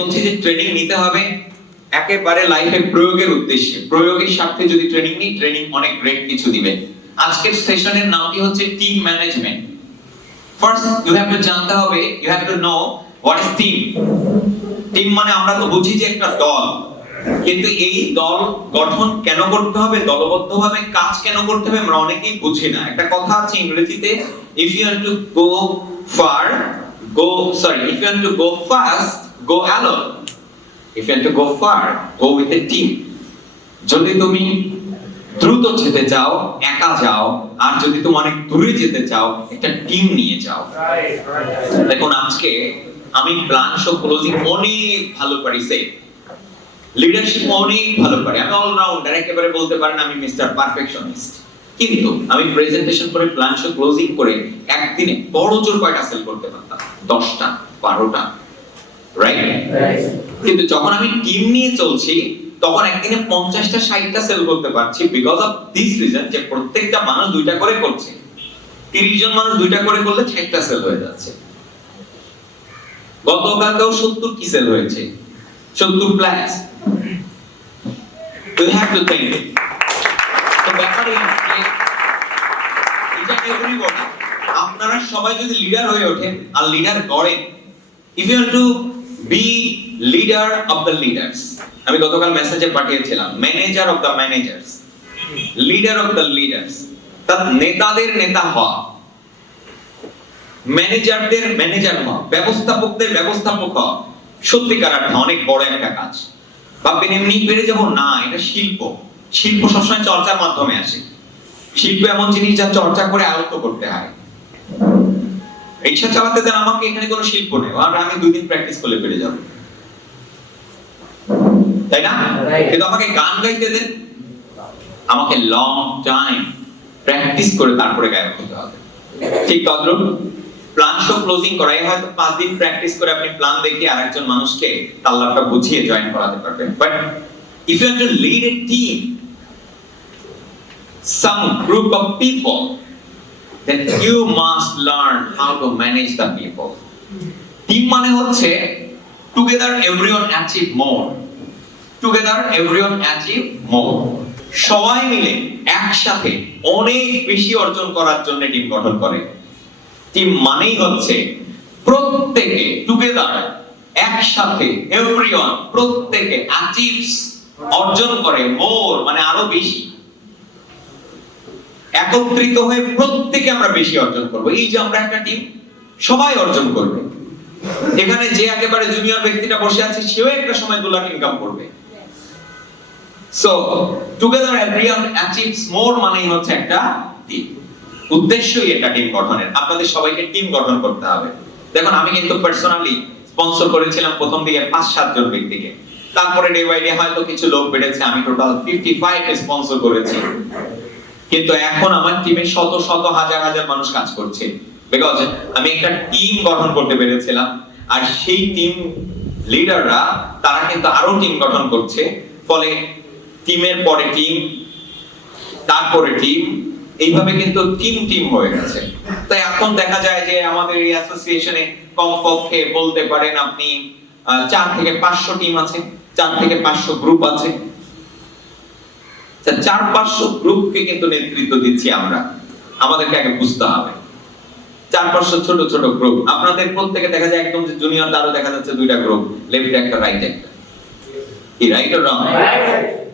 বলছি যে ট্রেনিং নিতে হবে একেবারে লাইফে প্রয়োগের উদ্দেশ্যে। প্রয়োগের সাথে যদি ট্রেনিং নিই, ট্রেনিং অনেক গ্রেট কিছু দিবে। আজকের সেশনের নামটি হচ্ছে team management. First you have to জানতে হবে, you have to know what is team. Team মানে আমরা তো বুঝি যে একটা দল, কিন্তু এই দল গঠন কেন করতে হবে, দলবদ্ধভাবে কাজ কেন করতে হবে আমরা অনেকেই বুঝি না। একটা কথা আছে ইংরেজিতে, if you want to go far if you want to go fast go alone, if you want to go far go with a team। যদি তুমি দ্রুত যেতে চাও একা যাও, আর যদি তুমি অনেক দূরে যেতে চাও একটা টিম নিয়ে যাও। দেখুন আজকে আমি প্ল্যান শো ক্লোজিং অনেক ভালো পারি, লিডারশিপ অনেক ভালো পারি, আমি অলরাউন্ডার, একেবারে বলতে পারেন আমি মিস্টার পারফেকশনিস্ট। কিন্তু আমি প্রেজেন্টেশন করে প্ল্যান শো ক্লোজিং করে একদিনে বড় জোর কয়টা সেল করতে পারতাম? 10টা 12টা, রাইট? কিন্তু যখন আমি টিম নিয়ে চলছি তখন একদিনে 50টা 60টা সেল করতে পারছি, বিকজ অফ দিস রিজন যে প্রত্যেকটা মানুষ দুইটা করে করছে। 30 জন মানুষ দুইটা করে করলে 60টা সেল হয়ে যাচ্ছে। গতকালকেও 70 কি সেল হয়েছে, 70 plus. You have to think it. তো ব্যাপারে এটা এভরিবডি, আপনারা সবাই যদি লিডার হয়ে ওঠেন আর লিডার গড়েন, if you want to be leader of the leaders, আমি গতকাল মেসেজে পাঠিয়েছিলাম manager of the managers, leader of the leaders, তার নেতাদের নেতা হওয়া, ম্যানেজারদের ম্যানেজার হওয়া, ব্যবস্থাপকদের ব্যবস্থাপক হওয়া সত্যিকার অর্থে অনেক বড় একটা কাজ। ভাববেন এমনি পেরে যাবো না, এটা শিল্প। শিল্প সবসময় চর্চার মাধ্যমে আসে। শিল্প এমন জিনিস যা চর্চা করে আয়ত্ত করতে হয়। রিক্সা চালাতে দেন আমাকে, এখানে কোনো শিল্প নেই, আর আমি 2 দিন প্র্যাকটিস করলে পেরে যাব, তাই না? কিন্তু আমাকে গান গাইতে দেন, আমাকে লং টাইম প্র্যাকটিস করে তারপরে গায়ক হতে হবে। ঠিক তদ্রুপ প্ল্যান শো ক্লোজিং করাই হয়তো 5 দিন প্র্যাকটিস করে আপনি প্ল্যান দেখিয়ে আরেকজন মানুষকে তাল্লাটা বুঝিয়ে জয়েন করাতে পারবেন। But if you want to lead a team, some group of people, then you must learn how to manage the people. Team মানে হচ্ছে together everyone achieve more, together everyone achieve more, সবাই মিলে একসাথে অনেক বেশি অর্জন করার জন্য টিম গঠন করে। টিম মানেই হচ্ছে প্রত্যেকে টুগেদার একসাথে, এভরিওয়ান প্রত্যেকে অ্যাচিভস অর্জন করে, মোর মানে আরো বেশি, একত্রিত হয়ে প্রত্যেকে আমরা বেশি অর্জন করব। এই যে আমরা একটা টিম, সবাই অর্জন করবে। এখানে যে একেবারে জুনিয়র ব্যক্তিটা বসে আছে সেও একটা সময় 2 লাখ ইনকাম করবে। সো টুগেদার এভরিওয়ান অ্যাচিভস মোর মানেই হচ্ছে একটা টিম। উদ্দেশ্যই এটা টিম গঠনের। আপনাদের সবাইকে টিম গঠন করতে হবে। দেখুন আমি কিন্তু পার্সোনালি স্পন্সর করেছিলাম প্রথম দিকে 5-7 জন ব্যক্তিকে, তারপরে ডে বাই ডে হয়তো কিছু লোক বেড়েছে, আমি টোটাল 55 স্পন্সর করেছি। কিন্তু এখন আমার টিমে শত শত হাজার হাজার মানুষ কাজ করছে, বিকজ আমি একটা টিম গঠন করতে পেরেছিলাম। আর সেই টিম লিডাররা তারা কিন্তু আরো টিম গঠন করছে, ফলে টিমের পরে টিম, তারপরে টিম, এইভাবে কিন্তু টিম হয়ে গেছে। তাই এখন দেখা যায় যে আমাদের এই অ্যাসোসিয়েশনে কমপক্ষে বলতে পারেন আপনি 4 থেকে 500 টিম আছে, 4 থেকে 500 গ্রুপ আছে। 400-500 গ্রুপকে কিন্তু নেতৃত্ব দিচ্ছি আমরা। আমাদেরকে আগে বুঝতে হবে 400-500 ছোট ছোট গ্রুপ। আপনাদের প্রত্যেকে দেখা যায় একদম জুনিয়র, তারও দেখা যাচ্ছে 2টা গ্রুপ, লেফট একটা রাইট একটা। কি রাইট অর রং?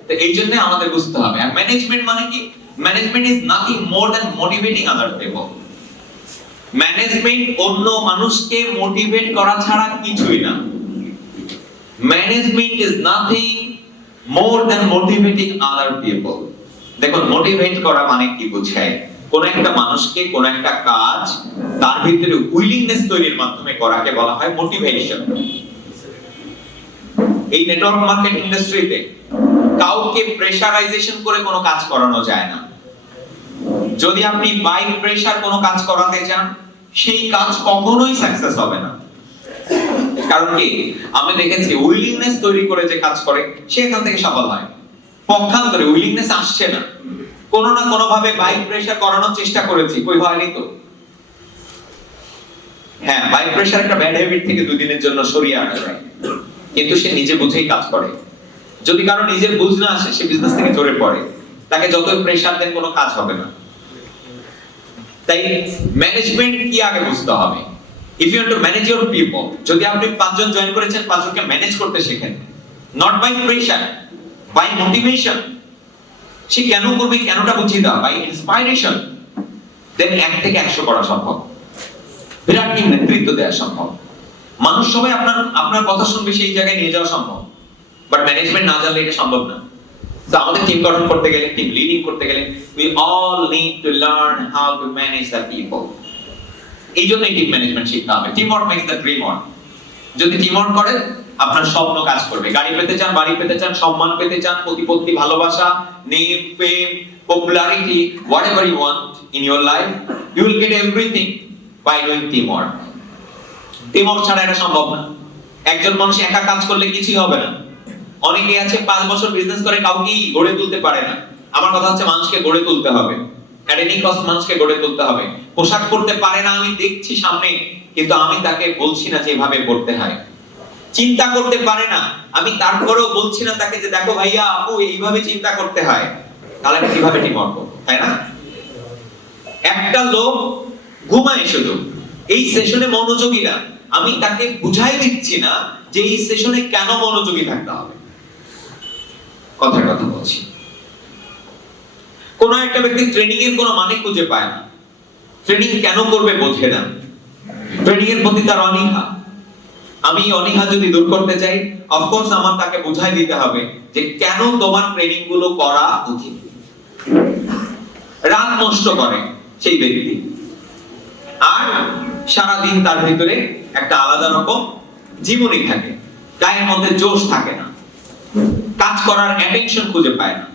তো এই জন্য আমাদের বুঝতে হবে। আর ম্যানেজমেন্ট মানে কি? Management is nothing more than motivating other people. Management অন্য মানুষকে মোটিভেট করা ছাড়া কিছুই না। Management is nothing more than motivating other people. দেখুন মোটিভেট করা মানে কি বোঝায়? কোন একটা মানুষকে কোন একটা কাজ তার ভিতরে উইলিংনেস তৈরির মাধ্যমে করাকে বলা হয় মোটিভেশন। এই নেটওয়ার্ক মার্কেট ইন্ডাস্ট্রিতে কাউকে প্রেশারাইজেশন করে কোনো কাজ করানো যায় না। যদি আপনি বাই প্রেশার কোনো কাজ করাতে চান, সেই কাজ কখনোই সাকসেস হবে না। কারণ কি? আমি দেখেছি উইলিংনেস তৈরি করে যে কাজ করে সে এখান থেকে সফল হয়। পক্ষান্তরে উইলিংনেস আসছে না, কোনো না কোনো ভাবে বাই প্রেশার করানোর চেষ্টা করেছি, কই হয়নি তো। হ্যাঁ, বাই প্রেশার একটা ব্যাড হ্যাবিট থেকে 2 দিনের জন্য সরিয়ে আনা যায়, কিন্তু সে নিজে বুঝেই কাজ করে। যদি কারো নিজের বুঝ না আসে, সে বিজনেস থেকে ঝরে পড়ে, তাকে যতই প্রেসার দেন কোনো কাজ হবে না। তাই ম্যানেজমেন্ট কি আগে বুঝতে হবে। If you want to manage your people, যদি আপনি 5 জন জয়েন করেছেন, 5 জনকে ম্যানেজ করতে শেখেন, not by pressure, by motivation. সে কেন করবে, কেনটা বুঝিয়ে দাও, বাই ইন্সপাইরেশন, দেন 1 থেকে 100 করা সম্ভব। বিরাট টিম নেতৃত্ব দেওয়া সম্ভব। মানুষ সবাই আপনার কথা শুনবে, সেই জায়গায় নিয়ে যাওয়া সম্ভব, বাট ম্যানেজমেন্ট না জানলে এটা সম্ভব না। তো আমাদের টিম গঠন করতে গেলে, টিম লিডিং করতে গেলে, we all need to learn how to manage the people. এই জন্য টিম ম্যানেজমেন্ট শিখতে হবে। Team work makes the dream work. যদি টিম ওয়ার্ক করেন, আপনার স্বপ্ন কাজ করবে। গাড়ি পেতে চান, বাড়ি পেতে চান, সম্মান পেতে চান, প্রতিপত্তি, ভালোবাসা, name, fame, popularity, whatever you want in your life, you will get everything by doing team work. Team work ছাড়া এটা সম্ভব না। একজন মানুষ একা কাজ করলে কিছুই হবে না। অনেকে আছে 5 বছর বিজনেস করে, কাউকেই গড়ে তুলতে পারে না। আমার কথা হচ্ছে মানুষকে গড়ে তুলতে হবে, এট এনি কস্ট মানুষকে গড়ে তুলতে হবে। পোশাক পরতে পারে না, আমি দেখছি সামনে, কিন্তু আমি তাকে বলছি না যে এভাবে পড়তে হয়। চিন্তা করতে পারে না, আমি তারপরেও বলছি না তাকে যে দেখো ভাইয়া, আপু, এইভাবে চিন্তা করতে হয়। তাহলে কিভাবে টিম ওয়ার্ক করব, তাই না? একটা লোক ঘুমায় শুধু, এই সেশনে মনোযোগী না, আমি তাকে বুঝাই দিচ্ছি না যে এই সেশনে কেন মনোযোগী থাকতে হবে। কথার কথা বলছি। কোন একটা ব্যক্তি ট্রেনিং এর কোনো মানে খুঁজে পায় না, ট্রেনিং কেন করবে বোঝে না, ট্রেনিং এর প্রতি তার অনীহা। আমি অনীহা যদি দূর করতে চাই, অফকোর্স আমার তাকে বুঝাই দিতে হবে যে কেন তোমার ট্রেনিং গুলো করা উচিত। রাত নষ্ট করে সেই ব্যক্তি, আর সারাদিন তার ভিতরে একটা আলাদা রকম জীবনী থাকে, গায়ের মধ্যে জোশ থাকে না, কাজ করার অ্যাটেনশন খুঁজে পায় না।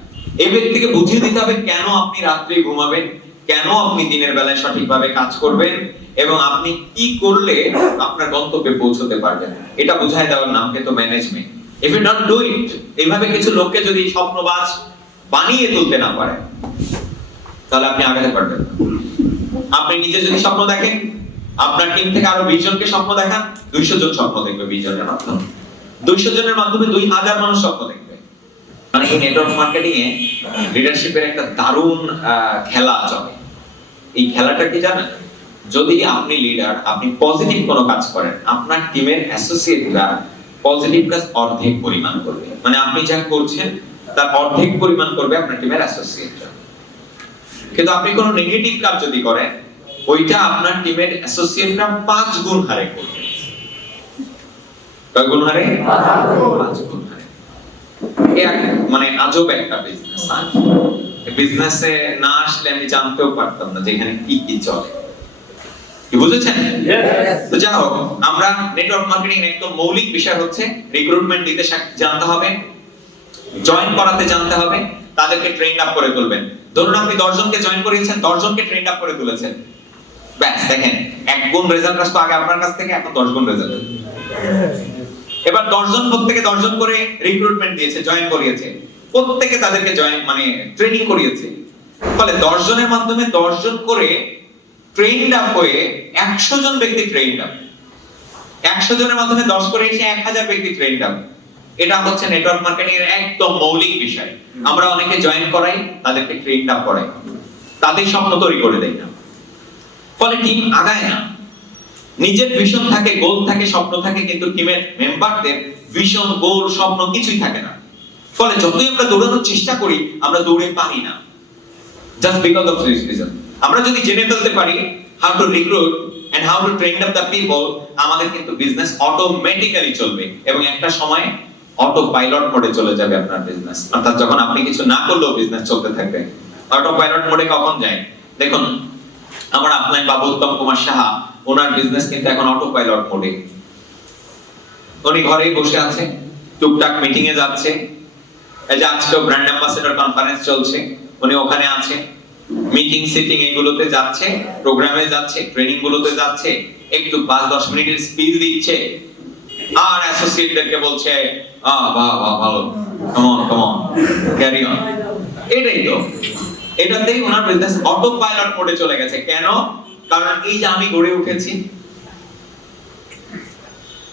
এই ব্যক্তিকে বুঝিয়ে দিতে হবে কেন আপনি রাত্রে ঘুমাবেন, কেন আপনি দিনের বেলায় সঠিকভাবে কাজ করবেন, এবং আপনি কি করলে আপনার গন্তব্যে পৌঁছতে পারবেন। এটা বুঝাই দেওয়ার নাম কিন্তু management. If you don't do it, এইভাবে কিছু লোককে যদি স্বপ্নবাজ বানিয়ে তুলতে না পারেন, তাহলে আপনি আগাতে পারবেন না। আপনি নিজে যদি স্বপ্ন দেখেন, আপনার টিম থেকে আরো 20 জনকে স্বপ্ন দেখান, 200 জন স্বপ্ন দেখবে 20 জনের মাধ্যমে। 200 জনের মাধ্যমে 2000 মানুষ স্বপ্ন দেখবে। মানে এই নেটওয়ার্ক মার্কেটিং এ লিডারশিপের একটা দারুণ খেলা চলে। এই খেলাটা কি জানেন? যদি আপনি লিডার, আপনি পজিটিভ কোনো কাজ করেন, আপনার টিমের অ্যাসোসিয়েটরা পজিটিভ কাজ অর্ধেক পরিমাণ করবে। মানে আপনি যা করছেন তার অর্ধেক পরিমাণ করবে আপনার টিমের অ্যাসোসিয়েটরা। কিন্তু আপনি কোনো নেগেটিভ কাজ যদি করেন, ওইটা আপনার টিমের অ্যাসোসিয়েটরা 5 গুণ হারে করবে। কয় গুণ হারে? 5 গুণ হারে। মানে আজব একটা বিজনেস। বিজনেসে না আসলে আমি জানতেও পারতাম না যেখানে কি কি চলে। কি বুঝেছেন? তো যাই হোক, আমরা নেটওয়ার্ক মার্কেটিং একদম মৌলিক বিষয় হচ্ছে রিক্রুটমেন্ট দিতে জানতে হবে, জয়েন করাতে জানতে হবে, তাদেরকে ট্রেন আপ করে তুলবেন। ধরুন আপনি 10 জনকে জয়েন করিয়েছেন, 10 জনকে ট্রেন আপ করে তুলেছেন, ব্যাস দেখেন 1 গুণ রেজাল্ট আসতো আগে আপনার কাছ থেকে, এখন 10 গুণ রেজাল্ট। এবার 10 জন প্রত্যেকে 10 জন করে রিক্রুটমেন্ট দিয়েছে, জয়েন করিয়েছে, প্রত্যেকে তাদেরকে জয়েন মানে ট্রেনিং করিয়েছে। ফলে 10 জনের মাধ্যমে 10 জন করে ট্রেনড আপ হয়ে 100 জন ব্যক্তি ট্রেনড আপ। 100 জনের মাধ্যমে 10 করে এসে 1000 ব্যক্তি ট্রেনড আপ। এটা হচ্ছে নেটওয়ার্ক মার্কেটিং এর একদম মৌলিক বিষয়। আমরা অনেকে জয়েন করাই, তাদেরকে ট্রেনড আপ করাই, তাদের স্বপ্ন তৈরি করে দেই না। ফলে টিম আগায় না। নিজের ভিশন থাকে, গোল থাকে, স্বপ্ন থাকে, কিন্তু টিমের মেম্বারদের ভিশন, গোল, স্বপ্ন কিছুই থাকে না। ফলে যতই আমরা দৌড়ানোর চেষ্টা করি, আমরা দৌড়ে পারি না, just because of this reason. আমরা যদি জেনে ফেলতে পারি how to recruit and how to train up the people, আমাদের কিন্তু বিজনেস অটোমেটিক্যালি চলবে, এবং একটা সময় অটো পাইলট মোডে চলে যাবে আপনার বিজনেস। অর্থাৎ যখন আপনি কিছু না করলেও বিজনেস চলতে থাকবে। অটো পাইলট মোডে কখন যায়? দেখুন, আমার আপলাইন বাবু উত্তম কুমার সাহা, ওনার বিজনেস কিন্তু এখন অটো পাইলট মোডে। উনি ঘরেই বসে আছে, টুকটাক মিটিং এ যাচ্ছে, এই যে আজকেও ব্র্যান্ড অ্যাম্বাসেডর কনফারেন্স চলছে, উনি ওখানে আছে, মিটিং সিটিং এগুলোতে যাচ্ছে, প্রোগ্রামে যাচ্ছে, ট্রেনিং গুলোতে যাচ্ছে, একটু 5-10 মিনিটের স্পিচ দিচ্ছে, আর অ্যাসোসিয়েটদেরকে বলছে বাহ বাহ ভালো, কাম অন ক্যারি অন। এটাই তো, এটাতেই ওনার বিজনেস অটো পাইলট মোডে চলে গেছে। কেন? কারণ এই যে আমি গড়ে উঠেছি,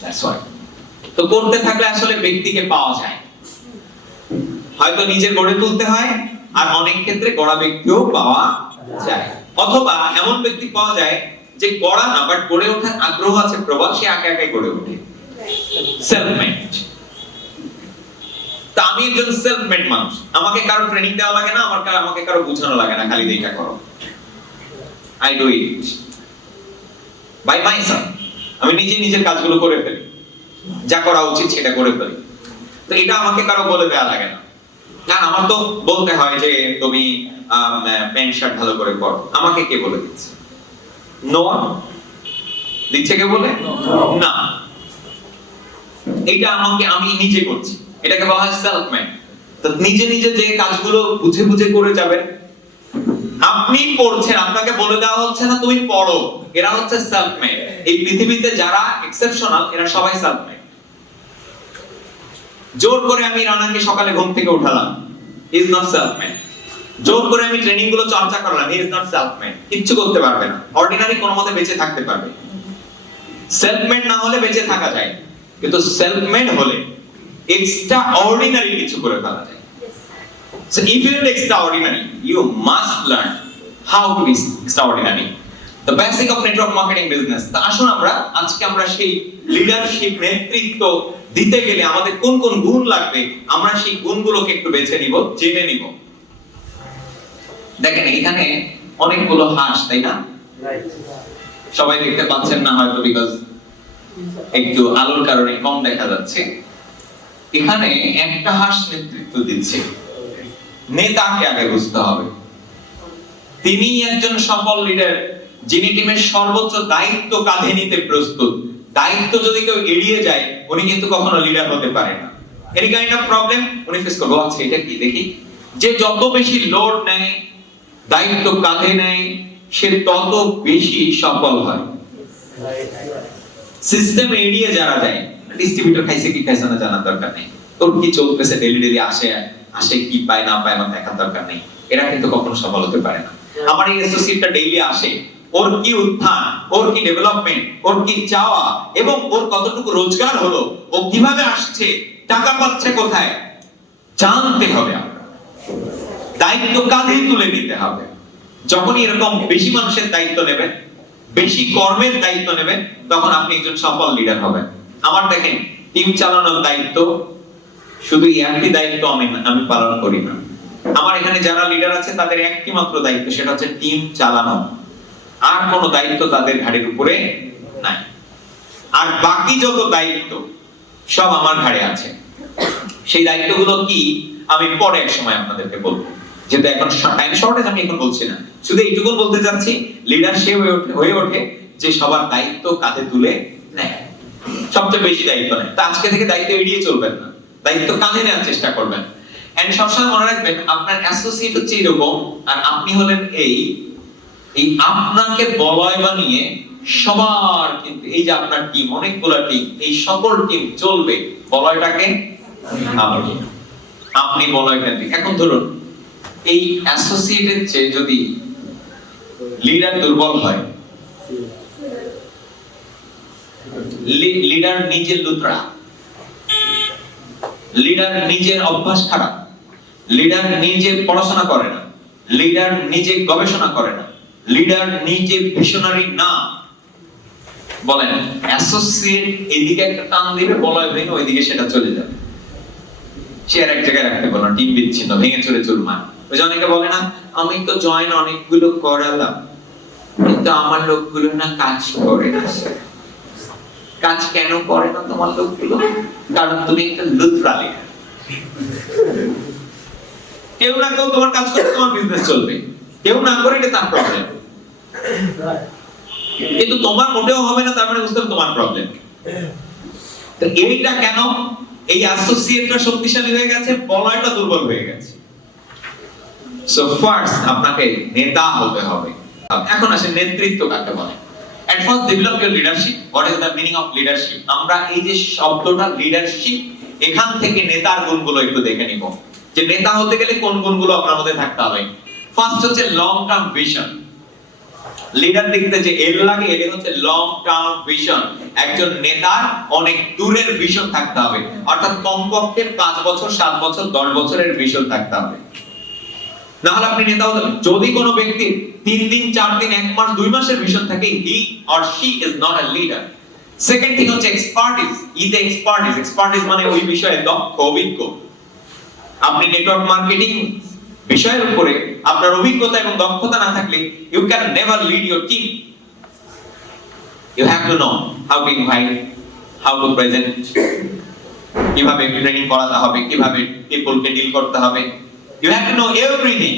দ্যাটস হোয়াই। তো করতে থাকলে আসলে ব্যক্তিকে পাওয়া যায়, হয়তো নিজে গড়ে তুলতে হয়, আর অনেক ক্ষেত্রে গড়া ব্যক্তিও পাওয়া যায়, অথবা এমন ব্যক্তি পাওয়া যায় যে গড়া না বাট গড়ে ওঠার আগ্রহ আছে প্রবল, সে একা একাই গড়ে ওঠে, সেলফ মেড। তা আমি একজন সেলফ মেড মানুষ, আমাকে কারো ট্রেনিং দেওয়া লাগে না, আমাকে কারো বোঝানো লাগে না, খালি দেখা করো, I do it by myself. আমি নিজে নিজের কাজগুলো করে ফেলি, যা করা উচিত সেটা করে ফেলি। তো এটা আমাকে কারো বলে দেওয়া লাগে না। না, আমার তো বলতে হয় যে তুমি প্যান্ট শার্ট ভালো করে পরো, আমাকে কে বলে দিচ্ছে? নো, দিচ্ছে কে বলে? না, এটা আমাকে আমি নিজে করছি, এটাকে বলা হয় সেলফ মেড। তো নিজে নিজে যে কাজগুলো বুঝে বুঝে করে যাবেন, আপনি পড়ছেন, আপনাকে বলে দেওয়া হচ্ছে না তুমি পড়ো, এরা হচ্ছে সেলফ মেড। এই পৃথিবীতে যারা এক্সেপশনাল এরা সবাই সেলফ মেড। জোর করে আমি রানাকে সকালে ঘুম থেকে উঠালাম, he is not self made. জোর করে আমি ট্রেনিং গুলো চর্চা করলাম, he is not self made. কিচ্ছু করতে পারবে না, অর্ডিনারি কোনো মতে বেঁচে থাকতে পারবে। সেলফ মেড না হলে বেঁচে থাকা যায়, কিন্তু সেলফ মেড হলে এক্সট্রা অর্ডিনারি কিছু করে ফেলা যায়। So if you are extraordinary, you must learn how to be extraordinary. The basic of network marketing business. তা আসুন আজকে আমরা সেই লিডারশিপ, নেতৃত্ব দিতে গেলে আমাদের কোন কোন গুণ লাগবে, আমরা সেই গুণগুলোকে একটু বেছে নিব, জেনে নিব। দেখেন এখানে অনেকগুলো হাঁস, তাই না? সবাই দেখতে পাচ্ছেন না হয়তো, বিকজ একটু আলোর কারণে কম দেখা যাচ্ছে। এখানে একটা হাঁস নেতৃত্ব দিচ্ছে, নেতাকে আগে বুঝতে হবে। তিনি একজন সফল লিডার, যিনি টিমের সর্বোচ্চ দায়িত্ব কাঁধে নিতে প্রস্তুত। দায়িত্ব যদি কেউ এড়িয়ে যায়, উনি কিন্তু কখনো লিডার হতে পারে না। এনি কাইন্ড অফ প্রবলেম উনি ফেস করবে। আচ্ছা, এটা কি দেখি, যে যত বেশি লোড নেয়, দায়িত্ব কাঁধে নেয়, সে তত বেশি সফল হয়। সিস্টেম এড়িয়ে যারা যায়, ডিস্ট্রিবিউটর খাইছে কি খাইছে না জানার দরকার নেই, তোর কি চলতেছে ডেইলি ডেইলি আসে কি পায় না পায় আমার দেখার দরকার নেই, এরা কিন্তু কখনো সফল হতে পারে না। আমার এই অ্যাসোসিয়েটটা ডেইলি আসে, ওর কি উত্থান, ওর কি ডেভেলপমেন্ট, ওর কি চাওয়া, এবং ওর কতটুকু রোজগার হলো, ও কিভাবে আসছে, টাকা পাচ্ছে কোথায়, জানতে হবে। আমরা দায়িত্ব কাঁধে তুলে নিতে হবে। যখনই এরকম বেশি মানুষের দায়িত্ব নেবেন, বেশি কর্মের দায়িত্ব নেবেন, তখন আপনি একজন সফল লিডার হবেন। আমার দেখেন, টিম চালানোর দায়িত্ব শুধু একটি দায়িত্ব আমি পালন করি না। আমার এখানে যারা লিডার আছে তাদের একটি মাত্র দায়িত্ব, সেটা হচ্ছে টিম চালানো। আর কোনো দায়িত্ব তাদের ঘাড়ের উপরে নাই। আর বাকি যত দায়িত্ব সব আমার ঘাড়ে আছে। সেই দায়িত্বগুলো কি আমি পরে এক সময় আপনাদেরকে বলবো, যেহেতু এখন টাইম শর্টেজ, আমি এখন বলছি না। শুধু এইটুকু বলতে চাচ্ছি, লিডার সে হয়ে ওঠে যে সবার দায়িত্ব কাঁধে তুলে নেয়, সবচেয়ে বেশি দায়িত্ব নেয়। তা আজকে থেকে দায়িত্ব এড়িয়ে চলবেন না, দায়িত্ব কাঁধে নেওয়ার চেষ্টা করবেন। এন্ড সবসময় মনে রাখবেন, আপনার অ্যাসোসিয়েট হচ্ছে এরকম, আর আপনি হলেন এই আপনাকে বলয় বানিয়ে সবার, কিন্তু এই যে আপনার টিম, অনেকগুলো টিম, এই সকল টিম চলবে বলয়টাকে আপনি বলয় কেন্দ্রিক। এখন ধরুন এই অ্যাসোসিয়েটের চেয়ে যদি লিডার দুর্বল হয়, লিডার নিজের লুতরা, লিডার নিজের অভ্যাস খারাপ, লিডার নিজে পড়াশোনা করে না, লিডার নিজে গবেষণা করে না, লিডার নিজে ভিশনারি না, বলেন অ্যাসোসিয়েট এদিকে একটা টান দিবে, বলয় ভেঙে ওইদিকে সেটা চলে যাবে। সে আর এক জায়গায় রাখতে পারলো, টিম বিচ্ছিন্ন, ভেঙে চলে চুরমার। ওই যে অনেকে বলে না, আমি তো জয়েন অনেকগুলো করালাম, কিন্তু আমার লোকগুলো না কাজ করে না। কাজ কেন করে না তোমার লোকগুলো? কারণ তুমি একটা লুতরা লিডার। কেউ না কেউ তোমার কাজ করতে তোমার বিজনেস চলবে, কেউ না করে এটা তার প্রবলেম। কিন্তু তোমার মোটেও হবে না, তার মানে বুঝতে হবে তোমার প্রবলেম। তো এইটা কেন? এই অ্যাসোসিয়েটরা শক্তিশালী হয়ে গেছে, বলয়টা দুর্বল হয়ে গেছে। সো ফার্স্ট আপনাকে নেতা হতে হবে। এখন আসেন নেতৃত্ব কাকে বলে। At first develop your leadership. What is the meaning of leadership? আমরা এই যে শব্দটা লিডারশিপ, এখান থেকে নেতার গুণগুলো একটু দেখে নিব, যে নেতা হতে গেলে কোন গুণগুলো আপনার মধ্যে থাকতে হবে। ফার্স্ট হচ্ছে লং টার্ম ভিশন। লিডার দেখতে যে এর লাগে, এর হচ্ছে লং টার্ম ভিশন। একজন নেতার অনেক দূরের ভিশন থাকতে হবে, অর্থাৎ কমপক্ষে 5 বছর 7 বছর 10 বছরের ভিশন থাকতে হবে, না হলে আপনি নেতা হতে পারবেন। যদি কোনো ব্যক্তি 3 দিন 4 দিন 1 মাস 2 মাসের ভিশন থাকে, he or she is not a leader. Second thing হচ্ছে এক্সপার্টিস। এক্সপার্টিস মানে ওই বিষয়ে দক্ষ, অভিজ্ঞ। আপনি নেটওয়ার্ক মার্কেটিং বিষয়ের উপরে আপনার অভিজ্ঞতা এবং দক্ষতা না থাকলে you can never lead your team. You have to know how to invite, how to present, কিভাবে ট্রেনিং করাতে হবে, কিভাবে পিপলকে ডিল করতে হবে। You have to know everything.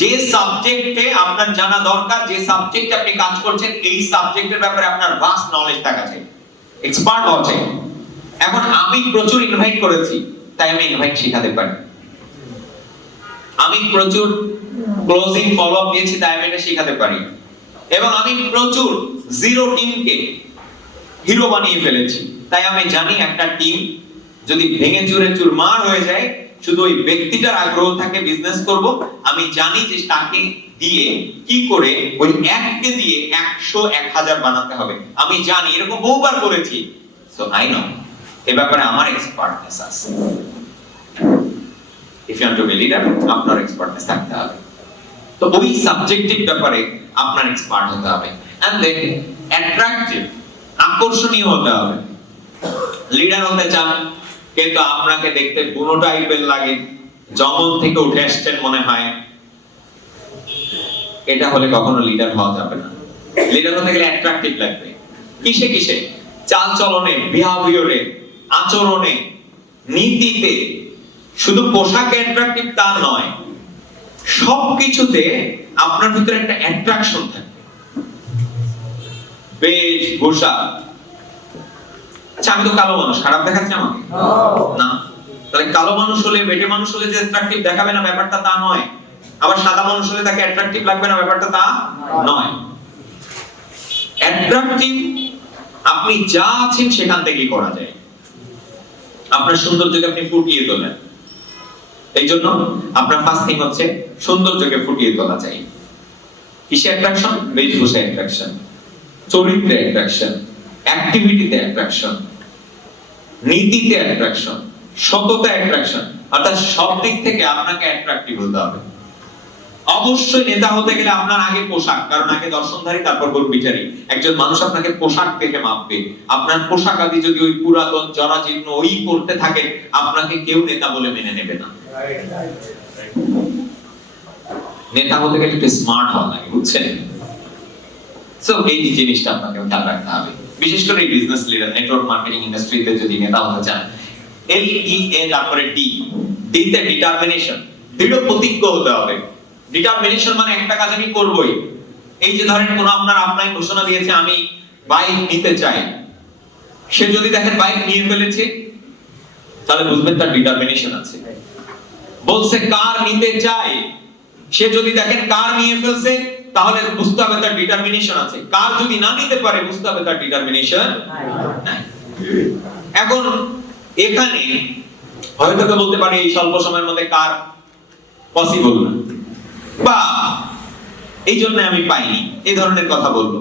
যে সাবজেক্টে আপনার জানা দরকার, যে সাবজেক্টে আপনি কাজ করছেন, এই সাবজেক্টের ব্যাপারে আপনার ভাস্ট নলেজ থাকা চাই, এক্সপার্ট হওয়া চাই। এখন আমি প্রচুর ইনভাইট করেছি, তাই আমি ইনভাইট শেখাতে পারি। আমি প্রচুর ক্লোজিং ফলো আপ দিয়েছি, তাই আমি এটা শেখাতে পারি। এবং আমি প্রচুর জিরো টিমকে হিরো বানিয়ে ফেলেছি, তাই আমি জানি একটা টিম যদি ভেঙে চুরে চুরমার হয়ে যায়, শুধু ওই ব্যক্তিটার আগ্রহ থাকে বিজনেস করব, আমি জানি যে তাকে দিয়ে কি করে ওই এককে দিয়ে 100 1000 বানাতে হবে। আমি জানি, এরকম বহুবার করেছি। সো আই নো এই ব্যাপারে আমার এক্সপার্টনেস আছে। If you want to be leader, আপনার এক্সপার্টনেস থাকতে হবে। তো ওই সাবজেক্টিভ ব্যাপারে আপনার এক্সপার্ট হতে হবে। এন্ড দেন অ্যাট্রাকটিভ, আকর্ষণীয় হতে হবে। লিডার হতে চান কিন্তু আপনাকে দেখতে বুনো টাইপের লাগে, জঙ্গল থেকে উঠে আসছেন মনে হয়, এটা হলে কখনো লিডার হওয়া যাবে না। লিডার হতে গেলে অ্যাট্রাকটিভ লাগবে। কিসে কিসে? চাল চলনে, বিহেভিয়ারে, আচরণে, নীতিতে। শুধু পোশাকে অ্যাট্রাকটিভ তা নয়, সবকিছুতে আপনার ভিতরে একটা অ্যাট্রাকশন থাকে। বেশভূষা। আচ্ছা, আমি তো কালো মানুষ, খারাপ দেখাচ্ছে আমাকে? না। তাহলে কালো মানুষ হলে, বেটে মানুষ হলে যে অ্যাট্রাকটিভ দেখাবে না, ব্যাপারটা তা নয়। আবার সাদা মানুষ হলে তাকে অ্যাট্রাকটিভ লাগবে না, ব্যাপারটা তা নয়। অ্যাট্রাকটিভ আপনি যা আছেন সেখান থেকেই করা যায়। আপনার সৌন্দর্যকে আপনি ফুটিয়ে তোলেন। এই জন্য আপনার ফার্স্ট থিং হচ্ছে সৌন্দর্যকে ফুটিয়ে তোলা চাই। কিসে অ্যাট্রাকশন? বেশভূষা অ্যাট্রাকশন, চরিত্রে অ্যাট্রাকশন, অ্যাক্টিভিটিতে অ্যাট্রাকশন, নীতিতে অ্যাট্রাকশন, সততা অ্যাট্রাকশন। অর্থাৎ সব দিক থেকে আপনাকে অ্যাট্রাকটিভ হতে হবে। অবশ্যই নেতা হতে গেলে আপনার আগে পোশাক, কারণ আগে দর্শনধারী তারপর গর্বিচারী। একজন মানুষ আপনাকে পোশাক দেখে মাপবে। আপনার পোশাক আদি যদি ওই পুরাতন জরাজীর্ণ ওই পড়তে থাকে, আপনাকে কেউ নেতা বলে মেনে নেবে না। নেতা হতে গেলে একটু স্মার্ট হওয়া লাগে, বুঝছেন? সো এই জিনিসটা আপনাকে খেয়াল রাখতে হবে। বিশেষ করে বিজনেস লিডার, নেটওয়ার্ক মার্কেটিং ইন্ডাস্ট্রিতে যদি নেতা হতে চান, LEA তারপরে ডি তে ডিটারমিনেশন, দৃঢ় প্রতিজ্ঞ হতে হবে। ডিটারমিনেশন মানে একটা কাজ আমি করবই। এই যে ধরেন কোন আপনার আপনাই ঘোষণা দিয়েছে আমি বাইক নিতে চাই, সে যদি দেখেন বাইক নিয়ে ফেলেছে, তাহলে বুঝবেন তার ডিটারমিনেশন আছে। বলছে কার নিতে চাই, সে যদি দেখেন কার নিয়ে ফেলছে, তাহলে বুঝতে হবে তার ডিটারমিনেশন আছে। কার যদি না নিতে পারে, বুঝতে হবে তার ডিটারমিনেশন নাই। এখন এখানে হয়তো বলতে পারে এই স্বল্প সময়ের মধ্যে কার পসিবল না, বা এই জন্য আমি পাইনি, এই ধরনের কথা বলবো।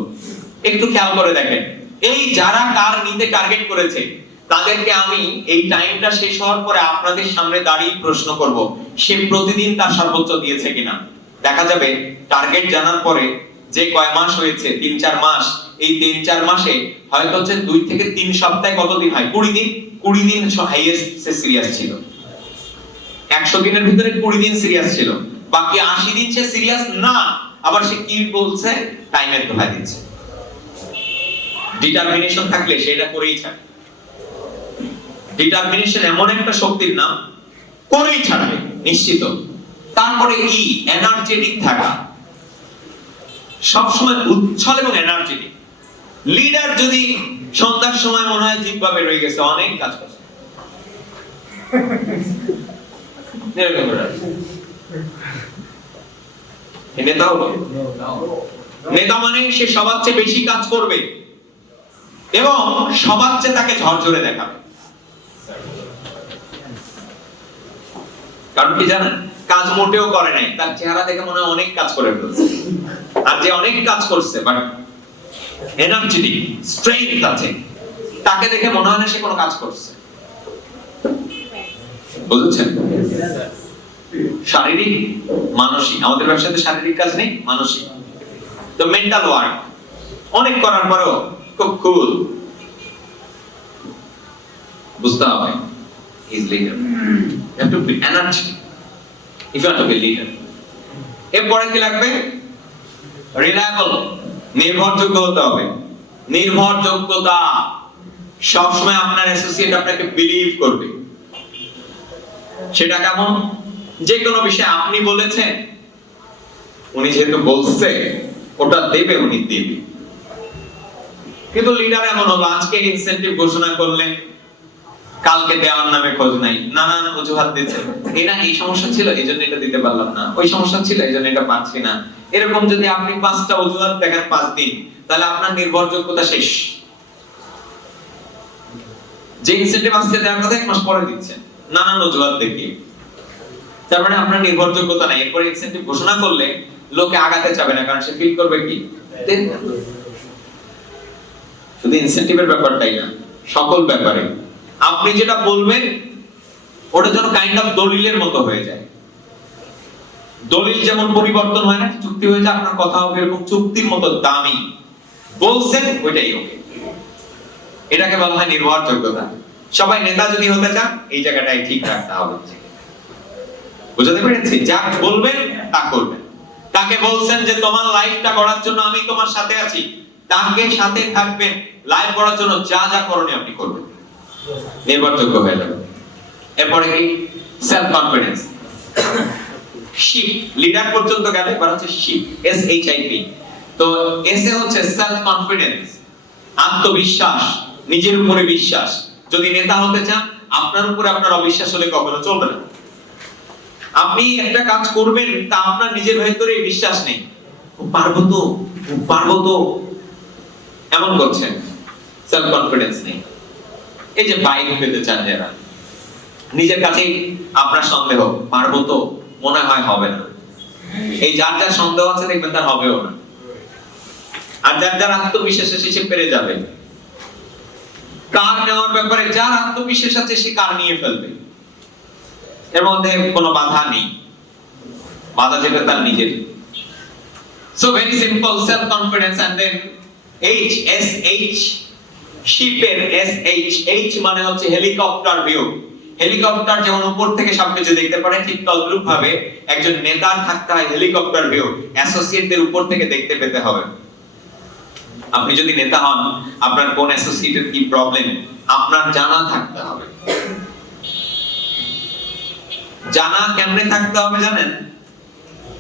একটু খেয়াল করে দেখেন, এই যারা কার নিতে টার্গেট করেছে, তাদেরকে আমি এই টাইমটা শেষ হওয়ার পরে আপনাদের সামনে দাঁড়িয়ে প্রশ্ন করব, সে প্রতিদিন তার সর্বোচ্চ দিয়েছে কিনা। দেখা যাবে টার্গেট জানার পরে যে কয় মাস হয়েছে, 3-4 মাস, এই 3-4 মাসে হয়তো হচ্ছে 2 থেকে 3 সপ্তাহে কতদিন হয়? 20 দিন। 20 দিন হাইয়েস্ট সে সিরিয়াস ছিল। 100 দিনের ভিতরে 20 দিন সিরিয়াস ছিল, বাকি 80 দিন সে সিরিয়াস না। আবার সে কি বলছে? টাইমের ধোঁয়া দিচ্ছে। ডিটারমিনেশন থাকলে সেটা করেই ছাড়ে। ডিটারমিনেশন এমন একটা শক্তির নাম, করেই ছাড়বে নিশ্চিত। তারপরে কি? এনার্জেটিক থাকা, সবসময় উচ্ছল এবং এনার্জেটিক। লিডার যদি সন্ধ্যার সময় মনে হয় জিহ্বা বের হয়ে গেছে, অনেক কাজ করছে, নেতা হলো। নেতা মানে সে সবার চেয়ে বেশি কাজ করবে এবং সবার চেয়ে তাকে ঝরঝরে দেখাবে। কারণ কি জানেন? কাজ মোটেও করে নাই, তার চেহারা দেখে মনে হয় অনেক কাজ করে ফেলছে। আর যে অনেক কাজ করছে বাট এনার্জেটিক, স্ট্রেংথ আছে, তাকে দেখে মনে হয় না সে কোনো কাজ করছে। বুঝছেন? শারীরিক, মানসিক। আমাদের ব্যবসাতে শারীরিক কাজ নেই, মানসিক। তো মেন্টাল ওয়ার্ক অনেক করার পরেও খুব কুল, বুঝতে হবে is leader. You have to be energetic if you are to be leader. এরপরে কি লাগবে? রিলায়েবল, নির্ভরযোগ্য হতে হবে। নির্ভরযোগ্যতা, সবসময় আপনার অ্যাসোসিয়েট আপনাকে বিলিভ করবে। সেটা কেমন? যে কোনো বিষয়ে আপনি বলেছেন, উনি যেহেতু বলছে ওটা দেবে, উনি দেবে। কিন্তু লিডার এমন হলো, আজকে ইনসেনটিভ ঘোষণা করলেন, কালকে দেওয়ার নামে খোঁজ নাই, নানান অজুহাত দিচ্ছে। এই সমস্যা ছিল এই জন্য এটা দিতে পারলাম না, ওই সমস্যা ছিল এই জন্য এটা পাচ্ছি না। এরকম যদি আপনি 5টা অজুহাত দেখেন 5 দিন, তাহলে আপনার নির্ভরযোগ্যতা শেষ। যে ইনসেনটিভ আজকে দেওয়ার কথা 1 মাস পরে দিচ্ছেন নানান অজুহাত দেখিয়ে, তার মানে আপনার নির্ভরযোগ্যতা নাই। এরপরে ইনসেনটিভ ঘোষণা করলে লোকে আগাতে চাবে না, কারণ সে ফিল করবে কি শুধু ইনসেনটিভের ব্যাপারটাই না, সকল ব্যাপারে আপনি যেটা বলবেন ওটা যেন কাইন্ড অফ দলিলের মতো হয়ে যায়। দলিল যেমন পরিবর্তন হয় না, চুক্তি হয়ে যায়, আপনার কথা হবে এরকম চুক্তির মতো দামি। বলছেন ওইটাই ওকে। এটাকে বলা হয় নির্ভরযোগ্যতা। সবাই নেতা যদি হতে চান এই জায়গাটাই ঠিক রাখতে হবে। বুঝতে পেরেছি? যা বলবেন তা করবেন। তাকে বলছেন যে তোমার লাইফটা গড়ার জন্য আমি তোমার সাথে আছি, তাকে সাথে থাকবেন। লাইফ গড়ার জন্য যা যা করণীয় আপনি করবেন, নির্ভরযোগ্য হয়ে যাবে। এরপরে কি? Self confidence. শিপ, লিডার পর্যন্ত গেলে এবার হচ্ছে শিপ, SHIP। তো এস এ হচ্ছে সেলফ কনফিডেন্স, আত্মবিশ্বাস, নিজের উপরে বিশ্বাস। যদি নেতা হতে চান, আপনার উপরে আপনার অবিশ্বাস হলে কখনো চলবে না। আপনি একটা কাজ করবেন, তা আপনার নিজের ভেতরে বিশ্বাস নেই, পারবো তো এমন করছেন, সেলফ কনফিডেন্স নেই। এই যে বাইক পেতে চান যারা, নিজের কাছেই আপনার সন্দেহ, পারবো তো, মনে হয় হবে না। এই যার যার সন্দেহ আছে দেখবেন তার হবেও না। আর যার যার আত্মবিশ্বাস আছে সে পেরে যাবে। কার নেওয়ার ব্যাপারে যার আত্মবিশ্বাস আছে সে কার নিয়ে ফেলবে, এর মধ্যে কোনো বাধা নেই। বাধা যেটা তার নিজের। So very simple, self confidence. And then SH, শিপের SH মানে হচ্ছে হেলিকপ্টার ভিউ। হেলিকপ্টার যেমন উপর থেকে সবকিছু দেখতে পারে, ঠিক তদ্রূপ ভাবে একজন নেতার থাকতে হয় হেলিকপ্টার ভিউ, অ্যাসোসিয়েটদের উপর থেকে দেখতে পেতে হবে। আপনি যদি নেতা হন, আপনার কোন অ্যাসোসিয়েটের কি প্রবলেম আপনার জানা থাকতে হবে। জানা কেমনে থাকতে হবে জানেন?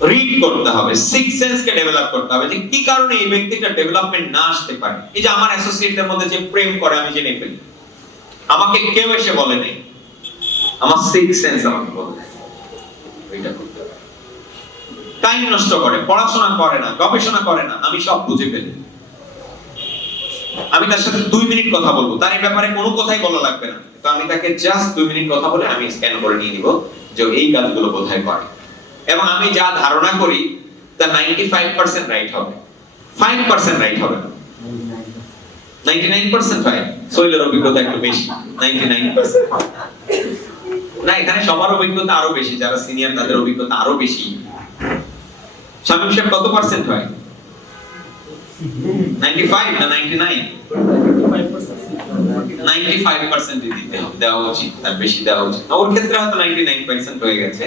রিড করতে হবে, সিক্স সেন্স কে ডেভেলপ করতে হবে যে কি কারণে এই ব্যক্তিটা ডেভেলপমেন্ট না আসতে পারে। এই যে আমার অ্যাসোসিয়েটদের মধ্যে যে প্রেম করে আমি জেনে ফেলি, আমাকে কেউ এসে বলে নেই, আমার সিক্স সেন্স আমাকে বলে। এটা করতে হবে। টাইম নষ্ট করে, পড়াশোনা করে না, গবেষণা করে না, আমি সব বুঝে ফেলি। আমি তার সাথে 2 মিনিট কথা বলবো, তার এই ব্যাপারে কোনো কথাই বলা লাগবে না, তো আমি তাকে জাস্ট 2 মিনিট কথা বলে আমি স্ক্যান করে নিয়ে নিব যে এই কাজগুলো কোথায় করে। এবং আমি যা ধারণা করি তা 95% রাইট হবে, 5% রাইট হবে না, 99% হয়। সোহেলের অভিজ্ঞতা একটু বেশি, 99%। না, এখানে সবার অভিজ্ঞতা আরো বেশি, যারা সিনিয়র তাদের অভিজ্ঞতা আরো বেশি। শামীম সাহেব কত পার্সেন্ট হয়? 95 না 99? 95% দিতে হবে, দেওয়া উচিত, তার বেশি দেওয়া উচিত। ওর ক্ষেত্রে হয়তো 99% হয়ে গেছে,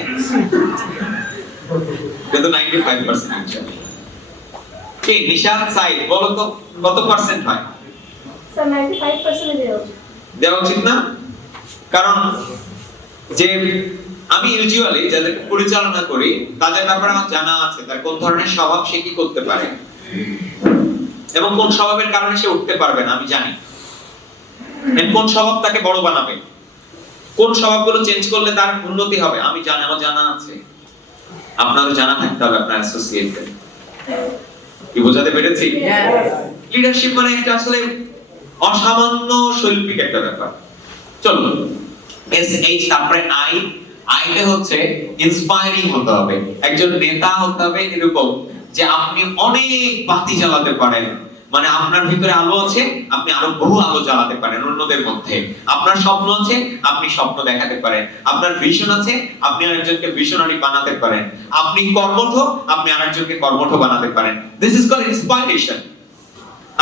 কিন্তু 95% ইনশাআল্লাহ। কি নিশাদ সাইদ বলো তো কত পার্সেন্ট হয়? স্যার 95% দেওয়া উচিত না? কারণ যে আমি ইউজুয়ালি যাদের পরিচালনা করি তাদের ব্যাপারে আমার জানা আছে তার কোন ধরনের স্বভাব, সে কি করতে পারে এবং কোন স্বভাবের কারণে সে উঠতে পারবে না আমি জানি। কোন স্বভাব তাকে বড় বানাবে, কোন স্বভাবগুলো চেঞ্জ করলে তার উন্নতি হবে আমি জানি, আমার জানা আছে। আপনারও জানা থাকতে হবে আপনার অ্যাসোসিয়েটদের। কি বোঝাতে পেরেছি? লিডারশিপ মানে একটা আসলে অসামান্য শৈল্পিক একটা ব্যাপার। চলো SH, তারপরে I তে হচ্ছে ইন্সপায়ারিং হতে হবে, একজন নেতা হতে হবে এরকম যে আপনি অনেক বাতি জ্বালাতে পারেন, মানে আপনার ভিতরে আলো আছে, আপনি আরো বহু আলো জ্বালাতে পারেন অন্যদের মধ্যে। আপনার স্বপ্ন আছে, আপনি স্বপ্ন দেখাতে পারেন। আপনার ভিশন আছে, আপনি আরেকজনকে ভিশনারি বানাতে পারেন। আপনি কর্মঠ, আপনি আরেকজনকে কর্মঠ বানাতে পারেন। This is called inspiration.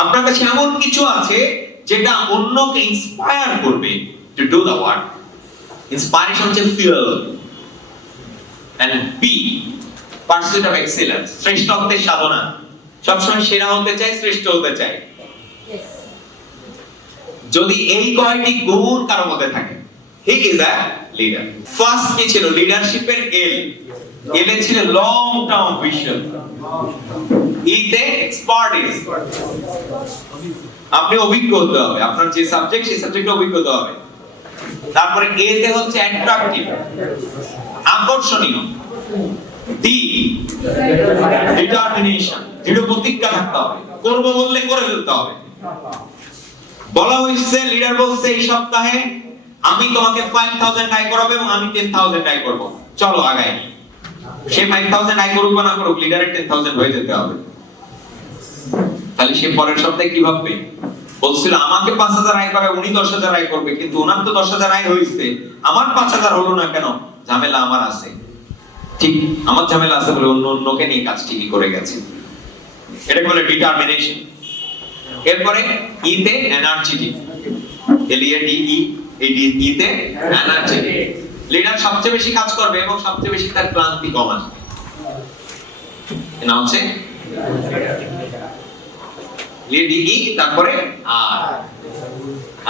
আপনার কাছে এমন কিছু আছে যেটা অন্যকে ইন্সপায়ার করবে to do the work. Inspiration হচ্ছে fuel. And be pursuit of excellence, শ্রেষ্ঠত্বের সাধনা। সবসময় সেরা হতে চাই, শ্রেষ্ঠ হতে চাই। যদি এই কয়টি গুণ কারো মধ্যে থাকে, he is a leader. First কি ছিল লিডারশিপের এল? এল এ ছিল লং টার্ম ভিশন, ইতে এক্সপার্টিস। আপনি অভিজ্ঞ হতে হবে, আপনার যে সাবজেক্ট সেই সাবজেক্টে অভিজ্ঞ হতে হবে। তারপরে এ তে হচ্ছে অ্যাট্রাকটিভ, আকর্ষণীয়। ডি ডিটারমিনেশন, দৃঢ় প্রতিজ্ঞা থাকতে হবে, করব বললে করে ফেলতে হবে। বলা হয়েছে, লিডার বলছে এই সপ্তাহে আমি তোমাকে 5000 আয় করাবো এবং আমি 10000 আয় করব, চলো আগাই। সে 5000 আয় করুক বা না করুক, লিডারের 10000 হয়ে যেতে হবে। তাহলে সে পরের সপ্তাহে কি ভাববে? বলছিল আমাকে 5000 আয় করাবে, উনি 10000 আয় করবে, কিন্তু ওনার তো 10000 আয় হয়েছে, আমার 5000 হলো না কেন? ঝামেলা আমার আছে। ঠিক আমার ঝামেলা আছে বলে অন্যকে নিয়ে কাজ ঠিকই করে গেছে। এটাকে বলে ডিটারমিনেশন। এরপরে ইতে এনার্জেটিক, এলইডি ইতে এনার্জেটিক। লিডার সবচেয়ে বেশি কাজ করবে এবং সবচেয়ে বেশি তার ক্লান্তি কম আসবে। এটা হচ্ছে লিডি। তারপরে